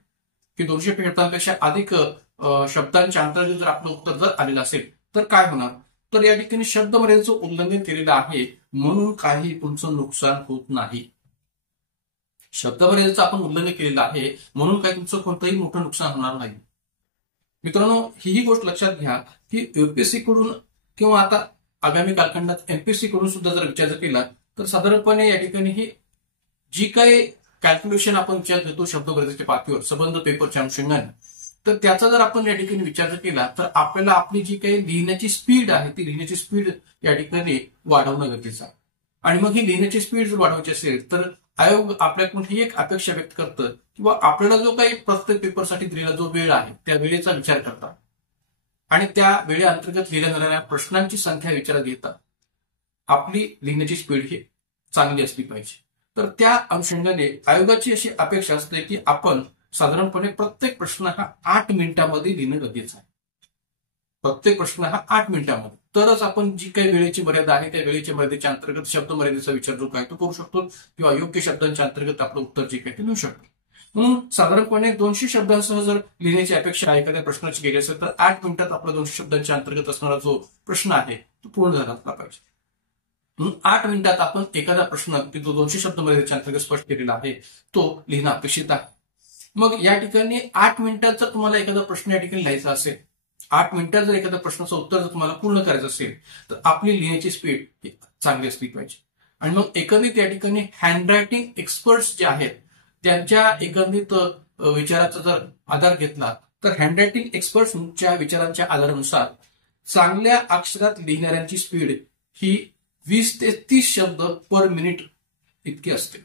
की 200 शब्दांपेक्षा अधिक शब्दांच्या अंतर्गत जर आपलं उत्तर जर आलेलं असेल तर काय होणार. तर या ठिकाणी शब्द मर्यादेचं उल्लंघन केलेलं आहे म्हणून काही तुमचं नुकसान होत नाही. शब्द मर्यादेचं आपण उल्लंघन केलेलं आहे म्हणून काही तुमचं कोणतंही मोठं नुकसान होणार नाही. मित्रांनो, ही गोष्ट लक्षात घ्या की युपीएससी कडून किंवा आता आगामी कालखंडात एमपीएससी कडून सुद्धा जर विचार केला तर साधारणपणे या ठिकाणी ही जी काही कॅल्क्युलेशन आपण विचार घेतो शब्द मर्यादेच्या पातळीवर संबंध पेपरच्या अनुषंगाने, तर त्याचा जर आपण या ठिकाणी विचार केला तर आपल्याला आपली जी काही लिहिण्याची स्पीड आहे ती लिहिण्याची स्पीड या ठिकाणी वाढवणं गरजेचं आहे. आणि मग ही लिहिण्याची स्पीड जर वाढवायची असेल तर आयोग आपल्याकडून ही एक अपेक्षा व्यक्त करतं किंवा आपल्याला जो काही प्रत्येक पेपरसाठी दिलेला जो वेळ आहे त्या वेळेचा विचार करतात आणि त्या वेळेअंतर्गत लिहिल्या जाणाऱ्या प्रश्नांची संख्या विचारात घेतात आपली लिहिण्याची स्पीड ही चांगली असली पाहिजे. तर त्या अनुषंगाने आयोगाची अशी अपेक्षा असते की आपण साधारणपणे प्रत्येक प्रश्न हा 8 मिनिटांमध्ये लिहिणं गरजेचं आहे. प्रत्येक प्रश्न हा 8 मिनिटांमध्ये, तरच आपण जी काही वेळेची मर्यादा आहे त्या वेळेच्या मर्यादेच्या अंतर्गत शब्द मर्यादेचा विचार जो काय तो करू शकतो किंवा योग्य शब्दांच्या अंतर्गत आपलं उत्तर जे काही ते लिहू शकतो. म्हणून साधारणपणे 200 शब्दांसह जर लिहिण्याची अपेक्षा एखाद्या प्रश्नाची केली असेल तर 8 मिनिटात आपला 200 शब्दांच्या अंतर्गत असणारा जो प्रश्न आहे तो पूर्ण झाला असला पाहिजे. म्हणून 8 मिनिटात आपण एखादा प्रश्न की जो 200 शब्द मर्यादेच्या अंतर्गत स्पष्ट केलेला आहे तो लिहिणं अपेक्षित आहे. मग या ठिकाणी 8 मिनिटात जर तुम्हाला एखादा प्रश्न या ठिकाणी लिहायचा असेल, 8 मिनिटात जर एखाद्या प्रश्नाचं उत्तर जर तुम्हाला पूर्ण करायचं असेल तर आपली लिहिण्याची स्पीड ही चांगली असली पाहिजे. आणि मग एकंदरीत या ठिकाणी हँडरायटिंग एक्सपर्ट्स जे आहेत त्यांच्या एकंदरीत विचाराचा जर आधार घेतला तर हँडरायटिंग एक्सपर्ट्सच्या विचारांच्या आधारानुसार चांगल्या अक्षरात लिहिणाऱ्यांची स्पीड ही 20 ते 30 शब्द पर मिनिट इतकी असते.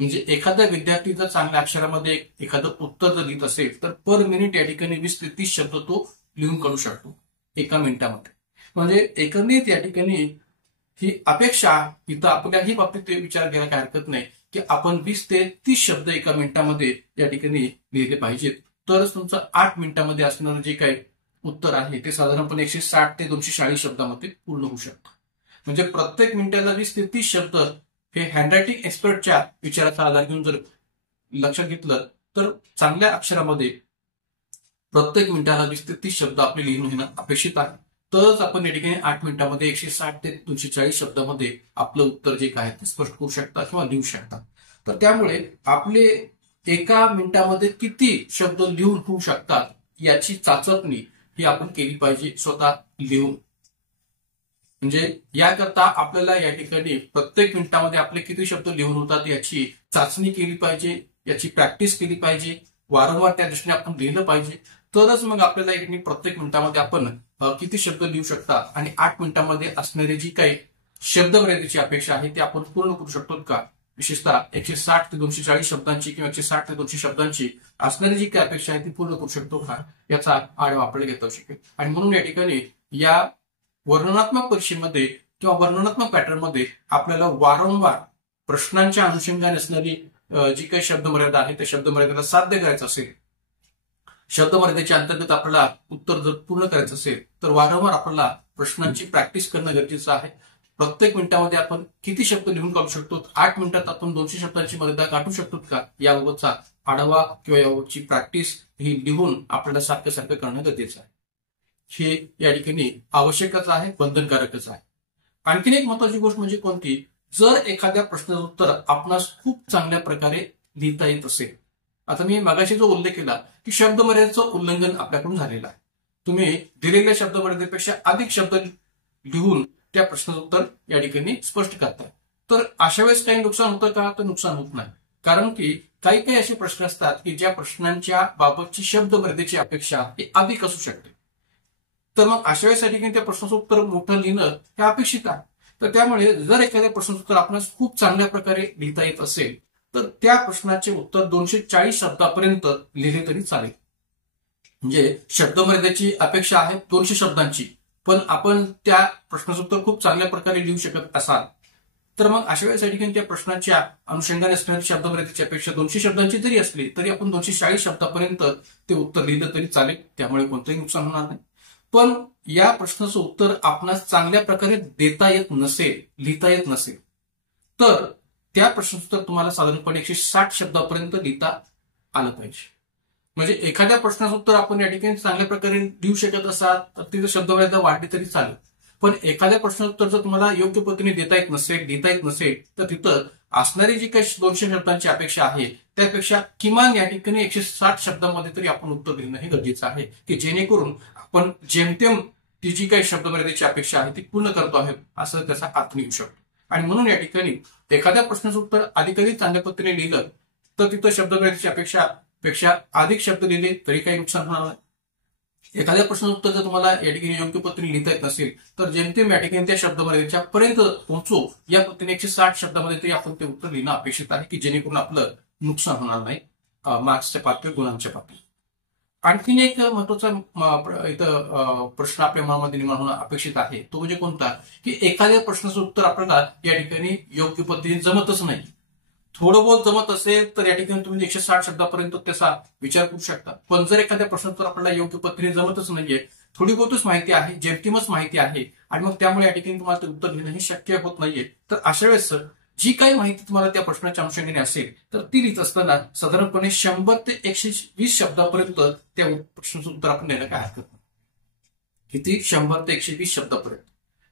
म्हणजे एखादा विद्यार्थी जर चांगल्या अक्षरामध्ये एखादं उत्तर जर लिहित असेल तर पर मिनिट या ठिकाणी 20 ते 30 शब्द तो लिहून काढू शकतो एका मिनिटामध्ये. म्हणजे एकंदरीत या ठिकाणी ही अपेक्षा इथं आपल्याही बाबतीत विचार करायला काही हरकत नाही की आपण 20 ते 30 शब्द एका मिनिटामध्ये या ठिकाणी लिहिले पाहिजेत, तरच तुमचं 8 मिनिटामध्ये असणारं जे काही उत्तर आहे ते साधारणपणे 160 ते 240 शब्दामध्ये पूर्ण होऊ शकतं. म्हणजे प्रत्येक मिनिटाला 20 ते 30 शब्द हे हँडरायटिंग एक्सपर्टच्या विचाराचा आधार घेऊन जर लक्षात घेतलं तर चांगल्या अक्षरामध्ये प्रत्येक मिनिटाला 20 ते 30 शब्द आपले लिहून घेणं अपेक्षित आहे. तरच आपण या ठिकाणी 8 मिनिटामध्ये 160 ते 240 शब्दामध्ये आपलं उत्तर जे काय ते स्पष्ट करू शकता किंवा लिहू शकता. तर त्यामुळे आपले एका मिनिटामध्ये किती शब्द लिहून होऊ शकतात याची चाचपणी ही आपण केली पाहिजे स्वतः लिहून. म्हणजे याकरता आपल्याला या ठिकाणी प्रत्येक मिनिटामध्ये आपले किती शब्द लिहून होतात याची चाचणी केली पाहिजे, याची प्रॅक्टिस केली पाहिजे, वारंवार त्या दृष्टीने आपण लिहिलं पाहिजे. तरच मग आपल्याला या ठिकाणी प्रत्येक मिनिटामध्ये आपण किती शब्द लिहू शकता आणि 8 मिनिटांमध्ये असणारी जी काही शब्द मर्यादेची अपेक्षा आहे ती आपण पूर्ण करू शकतो का. विशेषतः 160 ते 240 शब्दांची किंवा 160 ते 200 शब्दांची असणारी जी काही अपेक्षा आहे ती पूर्ण करू शकतो का याचा आढावा आपल्याला घेता शकेल. आणि म्हणून या ठिकाणी या वर्णनात्मक परीक्षेमध्ये किंवा वर्णनात्मक पॅटर्नमध्ये आपल्याला वारंवार प्रश्नांच्या अनुषंगाने असणारी जी काही शब्द मर्यादा आहे त्या शब्द मर्यादेला साध्य करायचं असेल शब्दमर्यादेच्या अंतर्गत आपल्याला उत्तर जर पूर्ण करायचं असेल तर वारंवार आपल्याला प्रश्नांची प्रॅक्टिस करणं गरजेचं आहे. प्रत्येक मिनिटामध्ये आपण किती शब्द लिहून काढू शकतो, 8 मिनिटात आपण 200 शब्दांची मर्यादा गाठू शकतो का, याबाबतचा आढावा किंवा याबाबतची प्रॅक्टिस ही लिहून आपल्याला सारखं सारखं करणं गरजेचं आहे. हे या ठिकाणी आवश्यकच आहे, बंधनकारकच आहे. आणखीन एक महत्वाची गोष्ट म्हणजे कोणती, जर एखाद्या प्रश्नाचं उत्तर आपणास खूप चांगल्या प्रकारे लिहिता येत असेल. आता मी मगाशी जो उल्लेख केला की शब्दमर्यादेचं उल्लंघन आपल्याकडून झालेलं आहे, तुम्ही दिलेल्या शब्दमर्यादेपेक्षा अधिक शब्द लिहून त्या प्रश्नाचं उत्तर या ठिकाणी स्पष्ट करताय, तर अशा वेळेस काही नुकसान होतं का, तर नुकसान होत नाही. कारण की काही काही असे प्रश्न असतात की ज्या प्रश्नांच्या बाबतची शब्दमर्यादेची अपेक्षा ही अधिक असू शकते. तर मग अशा वेळेस या ठिकाणी त्या प्रश्नाचं उत्तर मोठं लिहिणं हे अपेक्षित आहे. तर त्यामुळे जर एखाद्या प्रश्नाचं उत्तर आपल्याला खूप चांगल्या प्रकारे लिहिता येत असेल तर त्या प्रश्नाचे उत्तर 240 शब्दापर्यंत लिहिले तरी चालेल. म्हणजे शब्दमर्यादेची अपेक्षा आहे 200 शब्दांची, पण आपण त्या प्रश्नाचं उत्तर खूप चांगल्या प्रकारे लिहू शकत असाल तर मग अशा वेळेस या ठिकाणी त्या प्रश्नाच्या अनुषंगाने असणारी शब्दमर्यादेची अपेक्षा 200 शब्दांची जरी असली तरी आपण 240 शब्दापर्यंत ते उत्तर लिहिलं तरी चालेल, त्यामुळे कोणतंही नुकसान होणार नाही. पण या प्रश्नाचं उत्तर आपणास चांगल्या प्रकारे देता येत नसेल, लिहिता येत नसेल, तर त्या प्रश्नाचं उत्तर तुम्हाला साधारणपणे 160 शब्दापर्यंत लिहिता आलं पाहिजे. म्हणजे एखाद्या प्रश्नाचं उत्तर आपण या ठिकाणी चांगल्या प्रकारे लिहू शकत असाल तर तिथे शब्दमर्यादा वाढली तरी चालेल. पण एखाद्या प्रश्नाचं उत्तर जर तुम्हाला योग्य पद्धतीने देता येत नसेल, लिहिता येत नसेल, तर तिथं असणारी जी काही 200 शब्दांची अपेक्षा आहे त्यापेक्षा किमान या ठिकाणी 160 शब्दांमध्ये तरी आपण उत्तर लिहिणं हे गरजेचं आहे, की जेणेकरून आपण जेमतेम ती जी काही शब्दमर्यादेची अपेक्षा आहे ती पूर्ण करतो आहे असं त्याचा अर्थ निघू शकतो. आणि म्हणून या ठिकाणी एखाद्या प्रश्नाचं उत्तर अधिकाधिक चांगल्या पद्धतीने लिहिलं तर तिथं शब्दमर्यादेची अपेक्षा पेक्षा अधिक शब्द लिहिले तरी काही नुकसान होणार नाही. एखाद्या प्रश्नाचं उत्तर जर तुम्हाला या ठिकाणी योग्य पद्धतीने लिहिता येत नसेल तर जेमतेम या ठिकाणी त्या शब्दमर्यादेच्या पर्यंत पोहोचू या पद्धतीने 160 शब्दामध्ये तरी आपण ते उत्तर लिहिणं अपेक्षित आहे, की जेणेकरून आपलं नुकसान होणार नाही मार्क्सच्या पातळीवर, गुणांच्या पातळीवर. आणखीन एक महत्वाचा इथं प्रश्न आपल्या मनामध्ये निर्माण होणं अपेक्षित आहे, तो म्हणजे कोणता, की एखाद्या प्रश्नाचं उत्तर आपल्याला या ठिकाणी योग्य पद्धतीने जमतच नाही. थोडं बहुत जमत असेल तर या ठिकाणी तुम्ही 160 शब्दापर्यंत त्याचा विचार करू शकता. पण जर एखाद्या प्रश्नाचं उत्तर आपल्याला योग्य पद्धतीने जमतच नाहीये, थोडी बहुतच माहिती आहे, जेमतेमच माहिती आहे आणि मग त्यामुळे या ठिकाणी तुम्हाला ते उत्तर लिहिणं हे शक्य होत नाहीये, तर अशा वेळेस जी काही माहिती तुम्हाला त्या प्रश्नाच्या अनुषंगाने असेल तर ती लिहित असताना साधारणपणे 100 ते 120 शब्दापर्यंत त्या प्रश्नाचं उत्तर आपण द्यायला काय हरकत नाही. किती? 100 ते 120 शब्दापर्यंत.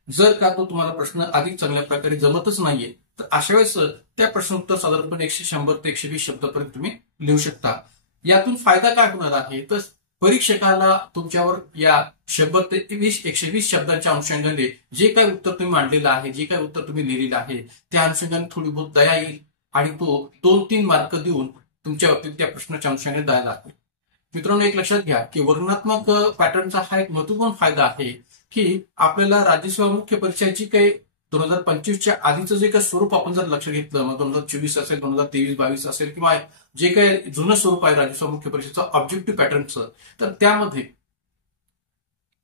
जर का तो तुम्हाला प्रश्न अधिक चांगल्या प्रकारे जमतच नाहीये तर अशा वेळेस त्या प्रश्न उत्तर साधारणपणे 100 ते 120 शब्दापर्यंत तुम्ही लिहू शकता. यातून फायदा काय होणार आहे, तर परीक्षकाला तुमच्यावर या 100 ते 120 शब्दांच्या अनुषंगाने जे काही उत्तर तुम्ही मांडलेलं आहे, जे काही उत्तर तुम्ही लिहिलेलं आहे त्या अनुषंगाने थोडी बहुत दया येईल आणि तो 2-3 मार्क देऊन तुमच्या बाबतीत त्या प्रश्नाच्या अनुषंगाने द्यायला लागेल. मित्रांनो, एक लक्षात घ्या की वर्णनात्मक पॅटर्नचा हा एक महत्वपूर्ण फायदा आहे की आपल्याला राज्यसेवा मुख्य परीक्षेची काही 2025च्या आधीचं जे काही स्वरूप आपण जर लक्ष घेतलं, मग 2024 असेल, 2023-22 असेल किंवा जे काही जुनं स्वरूप आहे राज्यसेवा मुख्य परीक्षेचं ऑब्जेक्टिव्ह पॅटर्नचं, तर त्यामध्ये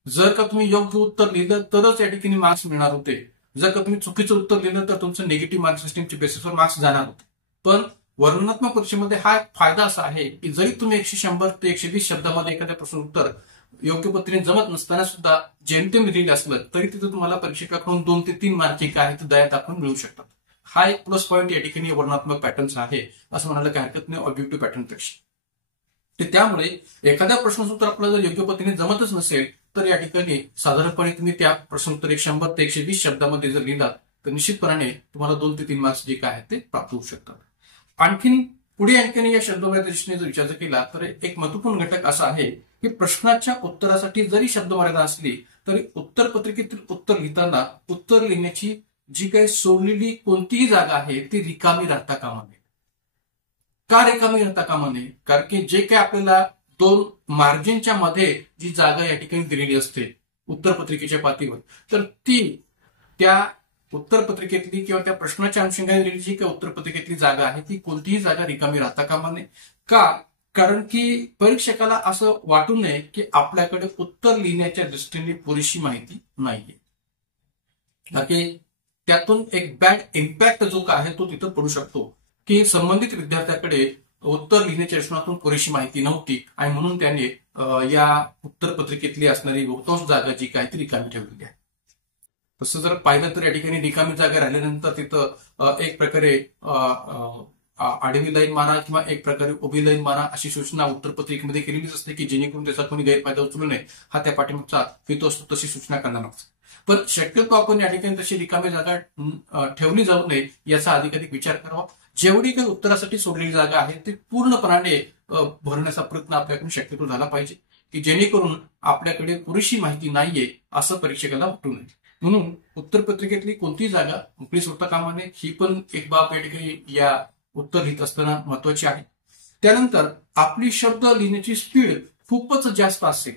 जर का तुम्ही योग्य उत्तर लिहिलं तरच या ठिकाणी मार्क्स मिळणार होते. जर का तुम्ही चुकीचं उत्तर लिहिलं तर तुमचं निगेटिव्ह मार्क सिस्टीमच्या बेसिसवर मार्क्स जाणार होते. पण वर्णनात्मक परीक्षेमध्ये हा फायदा असा आहे की जरी तुम्ही 100 ते 120 शब्दामध्ये एखाद्या प्रश्न उत्तर योग्य पद्धतीने जमत नसताना सुद्धा जेमतेम लिहिलं असलं तरी तिथे तुम्हाला परीक्षकाकडून 2 ते 3 मार्क जे काय आहे ते दया दाखवून मिळू शकतात. हा एक प्लस पॉईंट या ठिकाणी वर्णनात्मक पॅटर्नचा आहे असं म्हणायला काही हरकत नाही ऑब्जेक्टिव्ह पॅटर्नपेक्षा. त्यामुळे एखाद्या प्रश्नाचं उत्तर आपल्याला जर योग्य पद्धतीने जमतच नसेल तर या ठिकाणी साधारणपणे तुम्ही त्या प्रश्नोत्तर 100 ते 120 शब्दामध्ये जर लिहिलात तर निश्चितपणे तुम्हाला 2 ते 3 मार्क्स जे काय आहेत ते प्राप्त होऊ शकतात. आणखीन पुढे आणखीन या शब्दमर्यादेच्या दृष्टीने जर विचार केला तर एक महत्वपूर्ण घटक असा आहे की प्रश्नाच्या उत्तरासाठी जरी शब्दमर्यादा असली तरी उत्तर पत्रिकेतील उत्तर लिहिताना उत्तर लिहिण्याची जी काही सोडलेली कोणतीही जागा आहे ती रिकामी राहता कामा नये. का रिकामी राहता कामा नये? कारण की जे काही आपल्याला 2 मार्जिनच्या मध्ये जी जागा या ठिकाणी दिलेली असते उत्तर पत्रिकेच्या पातीवर, तर ती त्या उत्तर पत्रिकेतली किंवा त्या प्रश्नाच्या अनुषंगाने दिलेली जी काही उत्तर पत्रिकेतली जागा आहे ती कोणतीही जागा रिकामी राहता कामा नये. का? कारण की परीक्षकाला असं वाटू नये की आपल्याकडे उत्तर लिहिण्याच्या दृष्टीने पुरेशी माहिती नाहीये, बाकी त्यातून एक बॅड इम्पॅक्ट जो काय आहे तो तिथं पडू शकतो की संबंधित विद्यार्थ्याकडे उत्तर लिहिण्याच्या दृष्टिकोनातून पुरेशी माहिती नव्हती आणि म्हणून त्यांनी या उत्तर पत्रिकेतली असणारी बहुतांश जागा जी काय ती रिकामी ठेवलेली आहे. तसं जर पाहिलं तर या ठिकाणी रिकामी जागा राहिल्यानंतर तिथं एक प्रकारे आडवी लाईन मारा किंवा एक प्रकारे उभी लाईन मारा अशी सूचना उत्तर पत्रिकेमध्ये केलेलीच असते की जेणेकरून त्याचा कोणी गैरफायदा उचलू नये हा त्या पाठीमागचा हेतू असतो, तशी सूचना करणार नसते. पण शक्यतो आपण या ठिकाणी तशी रिकामी जागा ठेवली जाऊ नये याचा अधिकाधिक विचार करावा. जेवढी काही उत्तरासाठी सोडलेली जागा आहे ती पूर्णपणाने भरण्याचा प्रयत्न आपल्याकडून शक्यतो झाला पाहिजे की जेणेकरून आपल्याकडे पुरेशी माहिती नाहीये असं परीक्षकाला वाटू नये. म्हणून उत्तर पत्रिकेतली कोणतीही जागा मोकळी सोडता कामा नये ही पण एक बाब या ठिकाणी या उत्तर लिहित असताना महत्वाची आहे. त्यानंतर आपली शब्द लिहिण्याची स्पीड खूपच जास्त असेल,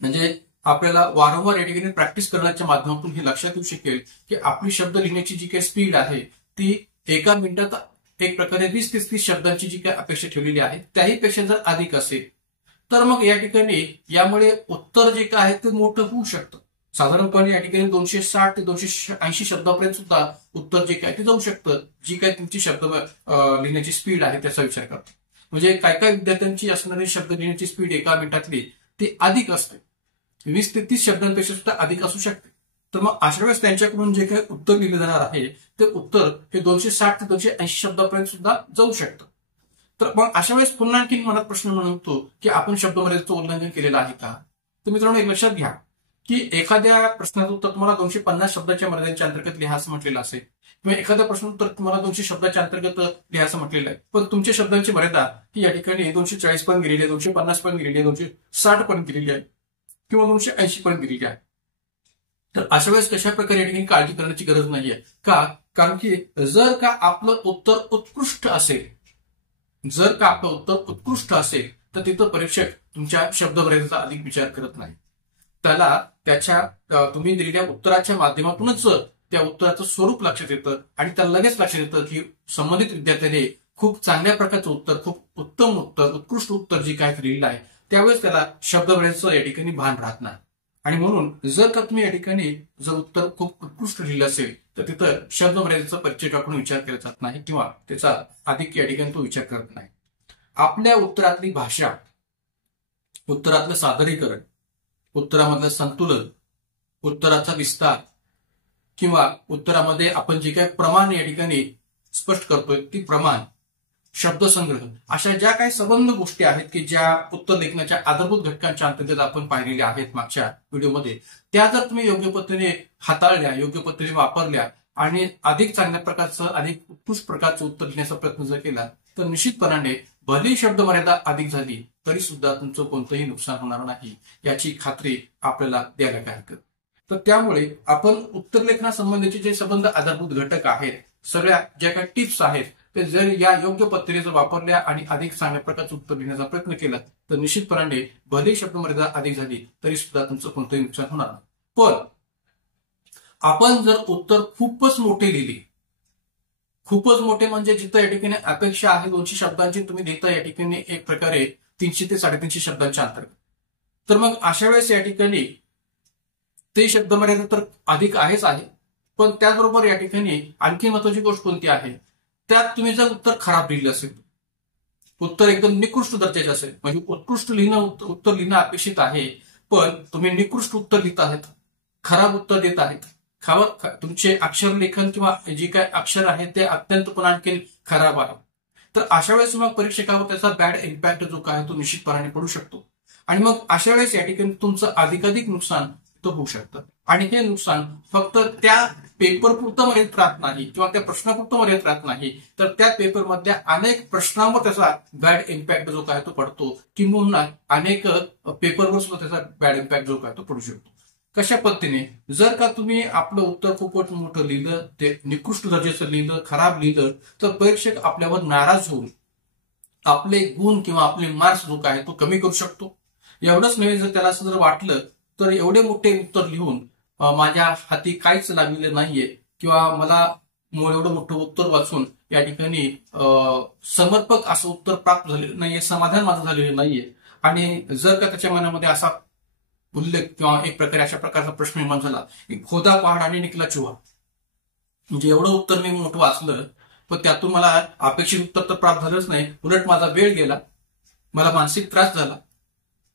म्हणजे आपल्याला वारंवार या ठिकाणी प्रॅक्टिस करण्याच्या माध्यमातून हे लक्षात येऊ शकेल की आपली शब्द लिहिण्याची जी काही स्पीड आहे ती एका मिनिटात एक प्रकारे 20 ते 30 शब्दांची जी काही अपेक्षा ठेवलेली आहे त्याही पेक्षा जर अधिक असेल तर मग या ठिकाणी यामुळे उत्तर जे काय आहे ते मोठं होऊ शकतं. साधारणपणे या ठिकाणी 260 ते 280 शब्दापर्यंत सुद्धा उत्तर जे काय ते जाऊ शकतं, जी काय तुमची शब्द लिहिण्याची स्पीड आहे त्याचा विचार करतो. म्हणजे काय काय विद्यार्थ्यांची असणारी शब्द लिहिण्याची स्पीड एका मिनिटातली ती अधिक असते, 20 ते 30 शब्दांपेक्षा सुद्धा अधिक असू शकते. तर मग अशा वेळेस त्यांच्याकडून जे काही उत्तर लिहिलं जाणार आहे ते उत्तर हे 260 ते 280 शब्दापर्यंत सुद्धा जाऊ शकतं. तर मग अशा वेळेस पुन्हा आणखी मनात प्रश्न म्हणतो की आपण शब्दमर्यादेचं उल्लंघन केलेलं आहे का? तर मित्रांनो एक लक्षात घ्या की एखाद्या प्रश्नाचं उत्तर तुम्हाला 250 शब्दाच्या मर्यादेच्या अंतर्गत लिहायचं म्हटलेलं असेल किंवा एखाद्या प्रश्न उत्तर तुम्हाला 200 शब्दाच्या अंतर्गत लिहायचं म्हटलेलं आहे, पण तुमच्या शब्दांची मर्यादा ही या ठिकाणी 240 पर्यंत गेलेली आहे, 250 पर्यंत गेलेली आहे, 260 पर्यंत गेलेली आहे किंवा 280 पर्यंत गेलेली आहे. तर अशा वेळेस कशा प्रकारे या ठिकाणी काळजी करण्याची गरज नाहीये का? कारण की जर का आपलं उत्तर उत्कृष्ट असेल, जर का आपलं उत्तर उत्कृष्ट असेल तर तिथं परीक्षक तुमच्या शब्दमर्यादेचा अधिक विचार करत नाही. त्याला त्याच्या तुम्ही दिलेल्या उत्तराच्या माध्यमातूनच त्या उत्तराचं स्वरूप लक्षात येतं आणि त्याला लगेच लक्षात येतं की संबंधित विद्यार्थ्याने खूप चांगल्या प्रकारचं उत्तर, खूप उत्तम उत्तर, उत्कृष्ट उत्तर जे काय लिहिलं आहे त्यावेळेस त्याला शब्दमर्यादेचं या ठिकाणी भान राहत नाही. आणि म्हणून जर का तुम्ही या ठिकाणी जर उत्तर खूप उत्कृष्ट लिहिलं असेल तर तिथं शब्दमर्यादेचा परीक्षकाकडून विचार केला जात नाही किंवा त्याचा अधिक या ठिकाणी तो विचार करत नाही. आपल्या उत्तरातली भाषा, उत्तरातलं सादरीकरण, उत्तरामधलं संतुलन, उत्तराचा विस्तार किंवा उत्तरामध्ये आपण जे काही प्रमाण या ठिकाणी स्पष्ट करतोय ती प्रमाण, शब्दसंग्रह अशा ज्या काही संबंध गोष्टी आहेत की ज्या उत्तर लेखनाच्या आधारभूत घटकांच्या अंतर्गत आपण पाहिलेल्या आहेत मागच्या व्हिडिओमध्ये, त्या जर तुम्ही योग्य पद्धतीने हाताळल्या, योग्य पद्धतीने वापरल्या आणि अधिक चांगल्या प्रकारचं, अधिक उत्कृष्ट प्रकारचं उत्तर लिहिण्याचा प्रयत्न जर केला तर निश्चितपणाने भले शब्द मर्यादा अधिक झाली तरी सुद्धा तुमचं कोणतंही नुकसान होणार नाही याची खात्री आपल्याला द्यायला काय हरकत. तर त्यामुळे आपण उत्तर लेखनासंबंधीचे जे संबंध आधारभूत घटक आहेत, सगळ्या ज्या काही टिप्स आहेत ते जर या योग्य पद्धतीने जर वापरल्या आणि अधिक चांगल्या प्रकारचं उत्तर लिहिण्याचा प्रयत्न केला तर निश्चितपणाने भले शब्द मर्यादा अधिक झाली तरी सुद्धा तुमचं कोणतंही नुकसान होणार नाही. पण आपण जर उत्तर खूपच मोठे लिहिले, खूपच मोठे म्हणजे जिथं या ठिकाणी अपेक्षा आहे 200 शब्दांची, तुम्ही लिहिता या ठिकाणी एक प्रकारे 300 ते 350 शब्दांच्या अंतर्गत, तर मग अशा वेळेस या ठिकाणी ते शब्द मर्यादा तर अधिक आहेच आहे, पण त्याचबरोबर या ठिकाणी आणखी महत्वाची गोष्ट कोणती आहे, त्यात तुम्ही जर उत्तर खराब लिहिलं असेल, उत्तर एकदम निकृष्ट दर्जाचे असेल, म्हणजे उत्कृष्ट उत्तर लिहिणं अपेक्षित आहे पण तुम्ही निकृष्ट उत्तर लिहित आहेत, खराब उत्तर देत आहेत, तुमचे अक्षर लेखन किंवा जे काय अक्षर आहे ते अत्यंत पण आणखी खराब आहे, तर अशा वेळेस मग परीक्षकावर त्याचा बॅड इम्पॅक्ट जो काय तो निश्चितपणाने पडू शकतो. आणि मग अशा वेळेस या ठिकाणी तुमचं अधिकाधिक नुकसान तो होऊ शकतं. आणि हे नुकसान फक्त त्या पेपर पुरतं मर्यादित राहत नाही किंवा त्या प्रश्नापुरतं मर्यादित राहत नाही, तर त्या पेपरमधल्या अनेक प्रश्नांवर त्याचा बॅड इम्पॅक्ट जो काय तो पडतो, किंवा अनेक पेपरवर सुद्धा त्याचा बॅड इम्पॅक्ट जो काय तो पडू शकतो. कशा पद्धतीने, जर का तुम्ही आपलं उत्तर खूपच मोठं लिहिलं, ते निकृष्ट दर्जाचं लिहिलं, खराब लिहिलं, तर परीक्षक आपल्यावर नाराज होऊन आपले गुण किंवा आपले मार्क्स जो काय तो कमी करू शकतो. एवढंच नव्हे, जर त्याला असं जर वाटलं तर एवढे मोठे उत्तर लिहून माझ्या हाती काहीच लागलेलं नाहीये किंवा मला एवढं मोठं उत्तर वाचून या ठिकाणी समर्पक असं उत्तर प्राप्त झालेलं नाहीये, समाधान माझं झालेलं नाहीये, आणि जर का त्याच्या मनामध्ये असा उल्लेख किंवा एक प्रकारे अशा प्रकारचा प्रश्न निर्माण झाला की खोदा पहाड आणि निकला चुहा, म्हणजे एवढं उत्तर मी मोठं वाचलं पण त्यातून मला अपेक्षित उत्तर तर प्राप्त झालंच नाही, उलट माझा वेळ गेला, मला मानसिक त्रास झाला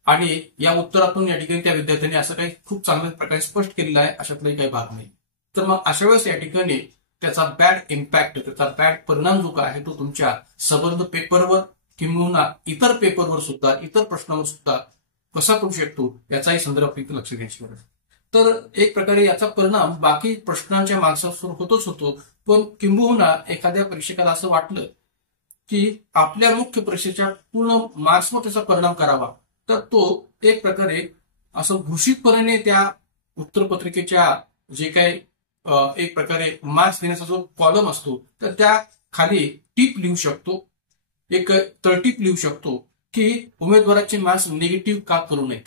आणि या उत्तरातून या ठिकाणी त्या विद्यार्थ्यांनी असं काही खूप चांगल्या प्रकारे स्पष्ट केलेलं आहे अशातलाही काही भाग नाही. तर मग अशा वेळेस या ठिकाणी त्याचा बॅड इम्पॅक्ट, त्याचा बॅड परिणाम जो काय आहे तो तुमच्या संबंध पेपरवर किंवा इतर पेपरवर सुद्धा, इतर प्रश्नावर सुद्धा कसा करू शकतो याचाही संदर्भ इथं लक्ष द्यायची गरज. तर एक प्रकारे याचा परिणाम बाकी प्रश्नांच्या मार्क्सवर होतोच होतो, पण किंबहुना एखाद्या परीक्षकाला असं वाटलं की आपल्या मुख्य परीक्षेच्या पूर्ण मार्क्सवर त्याचा परिणाम करावा, तर तो एक प्रकारे असं घोषितपणे त्या उत्तरपत्रिकेच्या जे काही एक प्रकारे मार्क्स देण्याचा जो कॉलम असतो तर त्या खाली टीप लिहू शकतो, एक तळटीप लिहू शकतो की उमेदवाराचे मार्क्स निगेटिव्ह का करू नयेत,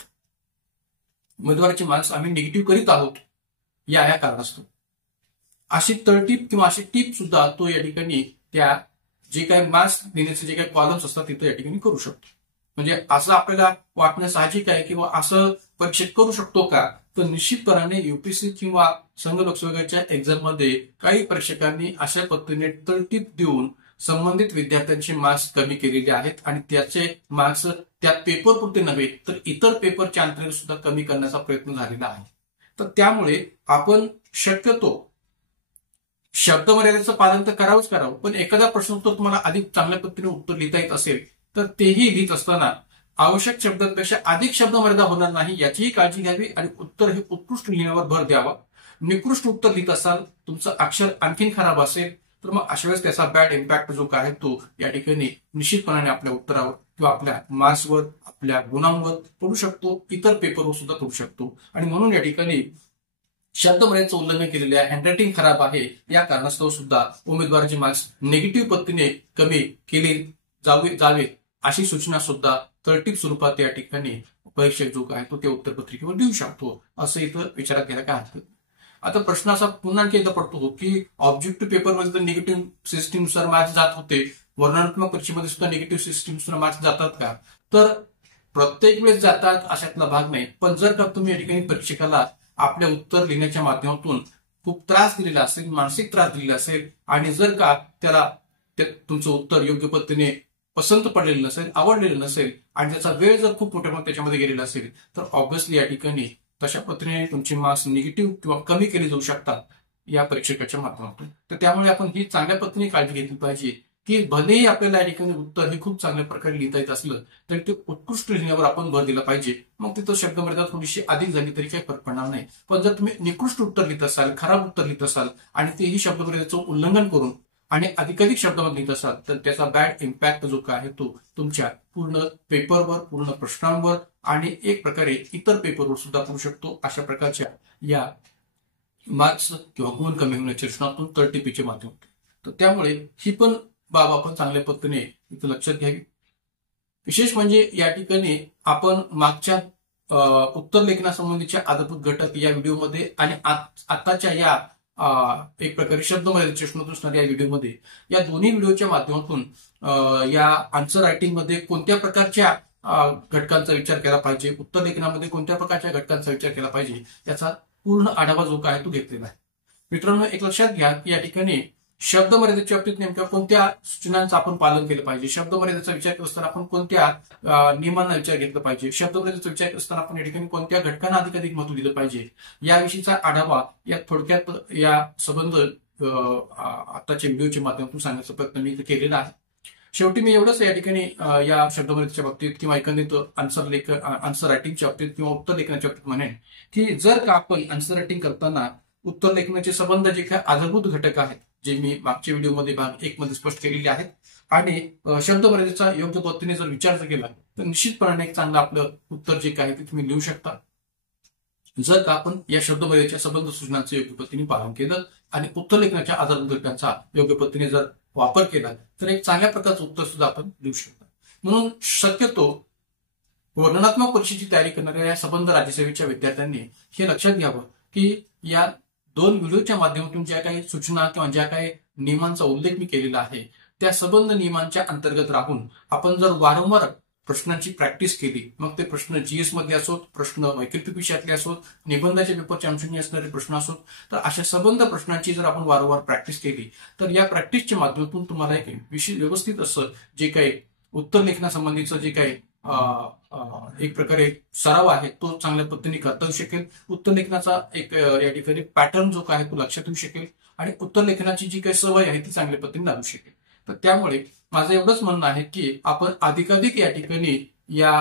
उमेदवाराचे मार्क्स आम्ही निगेटिव्ह करीत आहोत या कारणास्तव. अशी तळटीप किंवा अशी टीप सुद्धा तो या ठिकाणी त्या जे काही मार्क्स देण्याचे जे काही कॉलम्स असतात तिथं या ठिकाणी करू शकतो. म्हणजे असं आपल्याला वाटणं साहजिक आहे किंवा असं परीक्षेत करू शकतो का, तर निश्चितपणाने युपीएससी किंवा संघ लोकसेवेच्या एक्झाम मध्ये काही परीक्षकांनी अशा पद्धतीने तळटीप देऊन संबंधित विद्यार्थ्यांचे मार्क्स कमी केलेले आहेत आणि त्याचे मार्क्स त्या पेपर पुरते नव्हे तर इतर पेपरच्या अंतर्गत सुद्धा कमी करण्याचा प्रयत्न झालेला आहे. तर त्यामुळे आपण शक्यतो शब्द मर्यादेचं पालन तर करावं, पण एखादा प्रश्न उत्तर तुम्हाला अधिक चांगल्या पद्धतीने उत्तर लिहिता येत असेल तर तेही लिहित असताना आवश्यक शब्दांपेक्षा अधिक शब्द मर्यादा होणार नाही याचीही काळजी घ्यावी आणि उत्तर हे उत्कृष्ट लिहिण्यावर भर द्यावा. निकृष्ट उत्तर लिहित असाल, तुमचं अक्षर आणखीन खराब असेल तर मग अशा वेळेस त्याचा बॅड इम्पॅक्ट जो काय तो या ठिकाणी निश्चितपणाने आपल्या उत्तरावर किंवा आपल्या मार्क्सवर, आपल्या गुणांवर पडू शकतो, इतर पेपरवर सुद्धा पडू शकतो. आणि म्हणून या ठिकाणी शब्द मर्यादेचं उल्लंघन केलेले आहे, हँडरायटिंग खराब आहे या कारणास्तव सुद्धा उमेदवाराचे मार्क्स निगेटिव्ह पद्धतीने कमी केले जावे अशी सूचना सुद्धा तळटीप स्वरूपात या ठिकाणी परीक्षक जो काय तो त्या उत्तरपत्रिकेवर देऊ शकतो, असं इथं विचारात घ्यायला काय हरकत. आता प्रश्न असा पुन्हा आणखी एकदा पडतो की ऑब्जेक्टिव्ह पेपरमध्ये तर निगेटिव्ह सिस्टीमनुसार मार्क्स जात होते, वर्णनात्मक परीक्षेमध्ये सुद्धा निगेटिव्ह सिस्टीमनुसार मार्क्स जातात का, तर प्रत्येक वेळेस जातात अशातला भाग नाही. पण जर का तुम्ही या ठिकाणी परीक्षकाला आपल्या उत्तर लिहिण्याच्या माध्यमातून खूप त्रास दिलेला असेल, मानसिक त्रास दिलेला असेल आणि जर का त्याला तुमचं उत्तर योग्य पद्धतीने पसंत पडलेलं नसेल, आवडलेलं नसेल आणि त्याचा वेळ जर खूप मोठ्या त्याच्यामध्ये गेलेला असेल तर ऑब्व्हियसली या ठिकाणी तशा पद्धतीने तुमचे मार्क्स निगेटिव्ह किंवा कमी केले जाऊ शकतात या परीक्षकाच्या माध्यमातून. तर त्यामुळे आपण ही चांगल्या पद्धतीने काळजी घेतली पाहिजे की भलेही आपल्याला या ठिकाणी उत्तर हे खूप चांगल्या प्रकारे लिहिता येत असलं तरी ते उत्कृष्ट लिहिण्यावर आपण भर दिला पाहिजे. मग तिथं शब्द मर्यादा थोडीशी अधिक झाली तरी काही फरक पडणार नाही. पण जर तुम्ही निकृष्ट उत्तर लिहित असाल, खराब उत्तर लिहित असाल आणि तेही शब्द मर्यादेचं उल्लंघन करून आणि अधिकाधिक शब्दामध्ये लिहित असाल तर त्याचा बॅड इम्पॅक्ट जो काय आहे तो तुमच्या पूर्ण पेपरवर, पूर्ण प्रश्नांवर आणि एक प्रकारे इतर पेपरवर सुद्धा पडू शकतो. अशा प्रकारच्या या मार्क्स किंवा गुण कमी होण्याच्या रचनातून तळटीपीचे माध्यम होते. तर त्यामुळे ही पण बाब आपण चांगल्या पद्धतीने इथं लक्षात घ्यावी. विशेष म्हणजे या ठिकाणी आपण मागच्या उत्तर लेखनासंबंधीच्या आधारभूत घटक या व्हिडिओमध्ये आणि आताच्या या एक प्रकारे शब्द मर्यादेचे प्रश्न असणाऱ्या या व्हिडिओमध्ये, या दोन्ही व्हिडिओच्या माध्यमातून या आन्सर रायटिंग मध्ये कोणत्या प्रकारच्या घटकांचा विचार केला पाहिजे, उत्तर लेखनामध्ये कोणत्या प्रकारच्या घटकांचा विचार केला पाहिजे याचा पूर्ण आढावा जो काय तो घेतलेला आहे. मित्रांनो, एक लक्षात घ्या की या ठिकाणी शब्द मर्यादेच्या बाबतीत नेमक्या कोणत्या सूचनांचं आपण पालन केलं पाहिजे, शब्द मर्यादेचा विचार करत असताना आपण कोणत्या नियमांना विचार घेतला पाहिजे, शब्द मर्यादेचा विचार करत असताना आपण या ठिकाणी कोणत्या घटकांना अधिकाधिक महत्व दिलं पाहिजे याविषयीचा आढावा या थोडक्यात या संबंध आताच्या व्हिडिओच्या माध्यमातून सांगण्याचा प्रयत्न मी केलेला आहे. शेवटी मी एवढंच या ठिकाणी या शब्द मर्यादेच्या बाबतीत किंवा एकंदरीत आन्सर रायटिंगच्या बाबतीत किंवा उत्तर लेखनाच्या बाबतीत म्हणेन की जर का आपण आन्सर रायटिंग करताना उत्तर लेखनाचे संबंध जे काही आधारभूत घटक आहेत जे मी मागच्या व्हिडिओमध्ये भाग 1 मध्ये स्पष्ट केलेले आहेत आणि शब्द मर्यादेचा योग्य पद्धतीने जर विचार केला तर निश्चितपणाने एक चांगलं आपलं उत्तर जे काही ते तुम्ही लिहू शकता. जर का आपण या शब्द मर्यादेच्या संबंध सूचनांचं योग्य पद्धतीने पालन केलं आणि उत्तर लेखनाच्या आधारभूत घटकांचा योग्य पद्धतीने जर वापर केला तर एक चांगल्या प्रकारचं उत्तर सुद्धा आपण देऊ शकतो. म्हणून शक्यतो वर्णनात्मक परीक्षेची तयारी करणाऱ्या या संबंध राज्यसेवेच्या विद्यार्थ्यांनी हे लक्षात घ्यावं की या 2 व्हिडिओच्या माध्यमातून ज्या काही सूचना किंवा ज्या काही नियमांचा उल्लेख मी केलेला आहे त्या संबंध नियमांच्या अंतर्गत राहून आपण जर वारंवार प्रश्नांची प्रॅक्टिस केली, मग ते प्रश्न जीएस मधले असोत, प्रश्न वैकल्पिक विषयातले असोत, निबंधाच्या पेपरच्या अंशांनी असणारे प्रश्न असोत, तर अशा संबंध प्रश्नांची जर आपण वारंवार प्रॅक्टिस केली तर या प्रॅक्टिसच्या माध्यमातून तुम्हाला एक व्यवस्थित असं जे काही उत्तर लेखनासंबंधीचं जे काही एक प्रकारे सराव आहे तो चांगल्या पद्धतीने करता येऊ शकेल. उत्तर लेखनाचा एक या ठिकाणी पॅटर्न जो काय तो लक्षात येऊ शकेल आणि उत्तर लेखनाची जी काही सवय आहे ती चांगल्या पद्धतीने लागू शकेल. तर त्यामुळे माझं एवढंच म्हणणं आहे की आपण अधिकाधिक या ठिकाणी या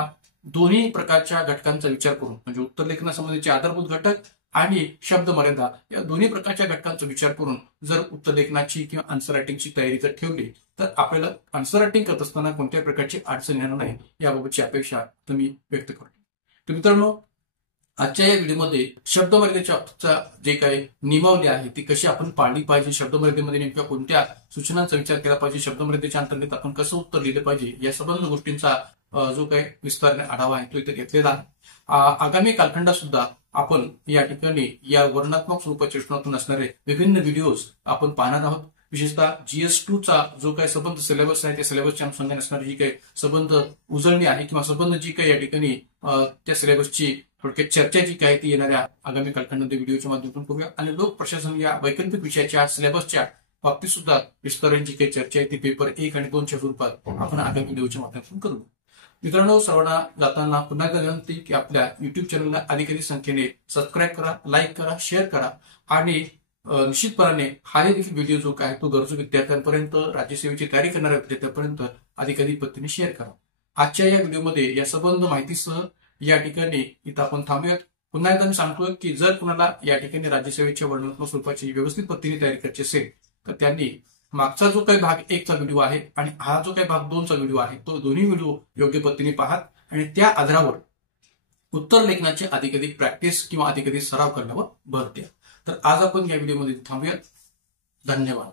दोन्ही प्रकारच्या घटकांचा विचार करून, म्हणजे उत्तर लेखनासंबंधीचे आधारभूत घटक आणि शब्द मर्यादा या दोन्ही प्रकारच्या घटकांचा विचार करून जर उत्तर लेखनाची किंवा आन्सर रायटिंगची तयारी जर ठेवली तर आपल्याला आन्सर रायटिंग करत असताना कोणत्याही प्रकारची अडचण येणार नाही याबाबतची अपेक्षा तुम्ही व्यक्त करतो. तर मित्रांनो, आजच्या या व्हिडिओमध्ये शब्दमर्यादेच्या जे काही नियमावली आहे ती कशी आपण पाळली पाहिजे, शब्दमर्यादेमध्ये नेमक्या कोणत्या सूचनांचा विचार केला पाहिजे, शब्दमर्यादेच्या अंतर्गत आपण कसं उत्तर लिहिलं पाहिजे या संबंध गोष्टींचा जो काही विस्ताराने आढावा आहे तो इथे घेतलेला आहे. आगामी कालखंडात सुद्धा आपण या ठिकाणी या वर्णनात्मक स्वरूपाच्या सूचनातून असणारे विभिन्न व्हिडिओज आपण पाहणार आहोत. विशेषतः GS2 चा जो काही संबंध सिलेबस आहे त्या सिलेबसच्या अनुषंगाने असणारी जी काही संबंध उजळणी आहे किंवा संबंध जी काही या ठिकाणी त्या सिलेबसची थोडक्यात चर्चा जी काही ती येणाऱ्या आगामी कालखंडामध्ये व्हिडिओच्या माध्यमातून करूया आणि लोक प्रशासन या वैकल्पिक विषयाच्या सिलेबसच्या बाबतीत सुद्धा विस्ताराने जी काही चर्चा आहे ती पेपर 1 आणि 2च्या स्वरूपात आपण आगामी व्हिडिओच्या माध्यमातून करू. मित्रांनो, सर्वांना जाताना पुन्हा एकदा विनंती की आपल्या युट्यूब चॅनलला अधिक संख्येने सबस्क्राईब करा, लाईक करा, शेअर करा आणि निश्चितपणाने हा देखील व्हिडिओ जो काय तो गरजू विद्यार्थ्यांपर्यंत, राज्यसेवेची तयारी करणाऱ्या विद्यार्थ्यांपर्यंत अधिकाधिक पद्धतीने शेअर करा. आजच्या या व्हिडिओमध्ये या संबंध माहितीसह या ठिकाणी इथं आपण थांबूयात. पुन्हा एकदा मी सांगतोय की जर कुणाला या ठिकाणी राज्यसेवेच्या वर्णनात्मक स्वरूपाची व्यवस्थित पद्धतीने तयारी करायची असेल तर त्यांनी मागचा जो काही भाग 1चा व्हिडिओ आहे आणि हा जो काही भाग 2चा व्हिडिओ आहे तो दोन्ही व्हिडिओ योग्य पद्धतीने पहा आणि त्या आधारावर उत्तर लेखनाची अधिकाधिक प्रॅक्टिस किंवा अधिकाधिक सराव करण्यावर भर द्या. तर आज आपण या व्हिडिओमध्ये थांबूयात. धन्यवाद.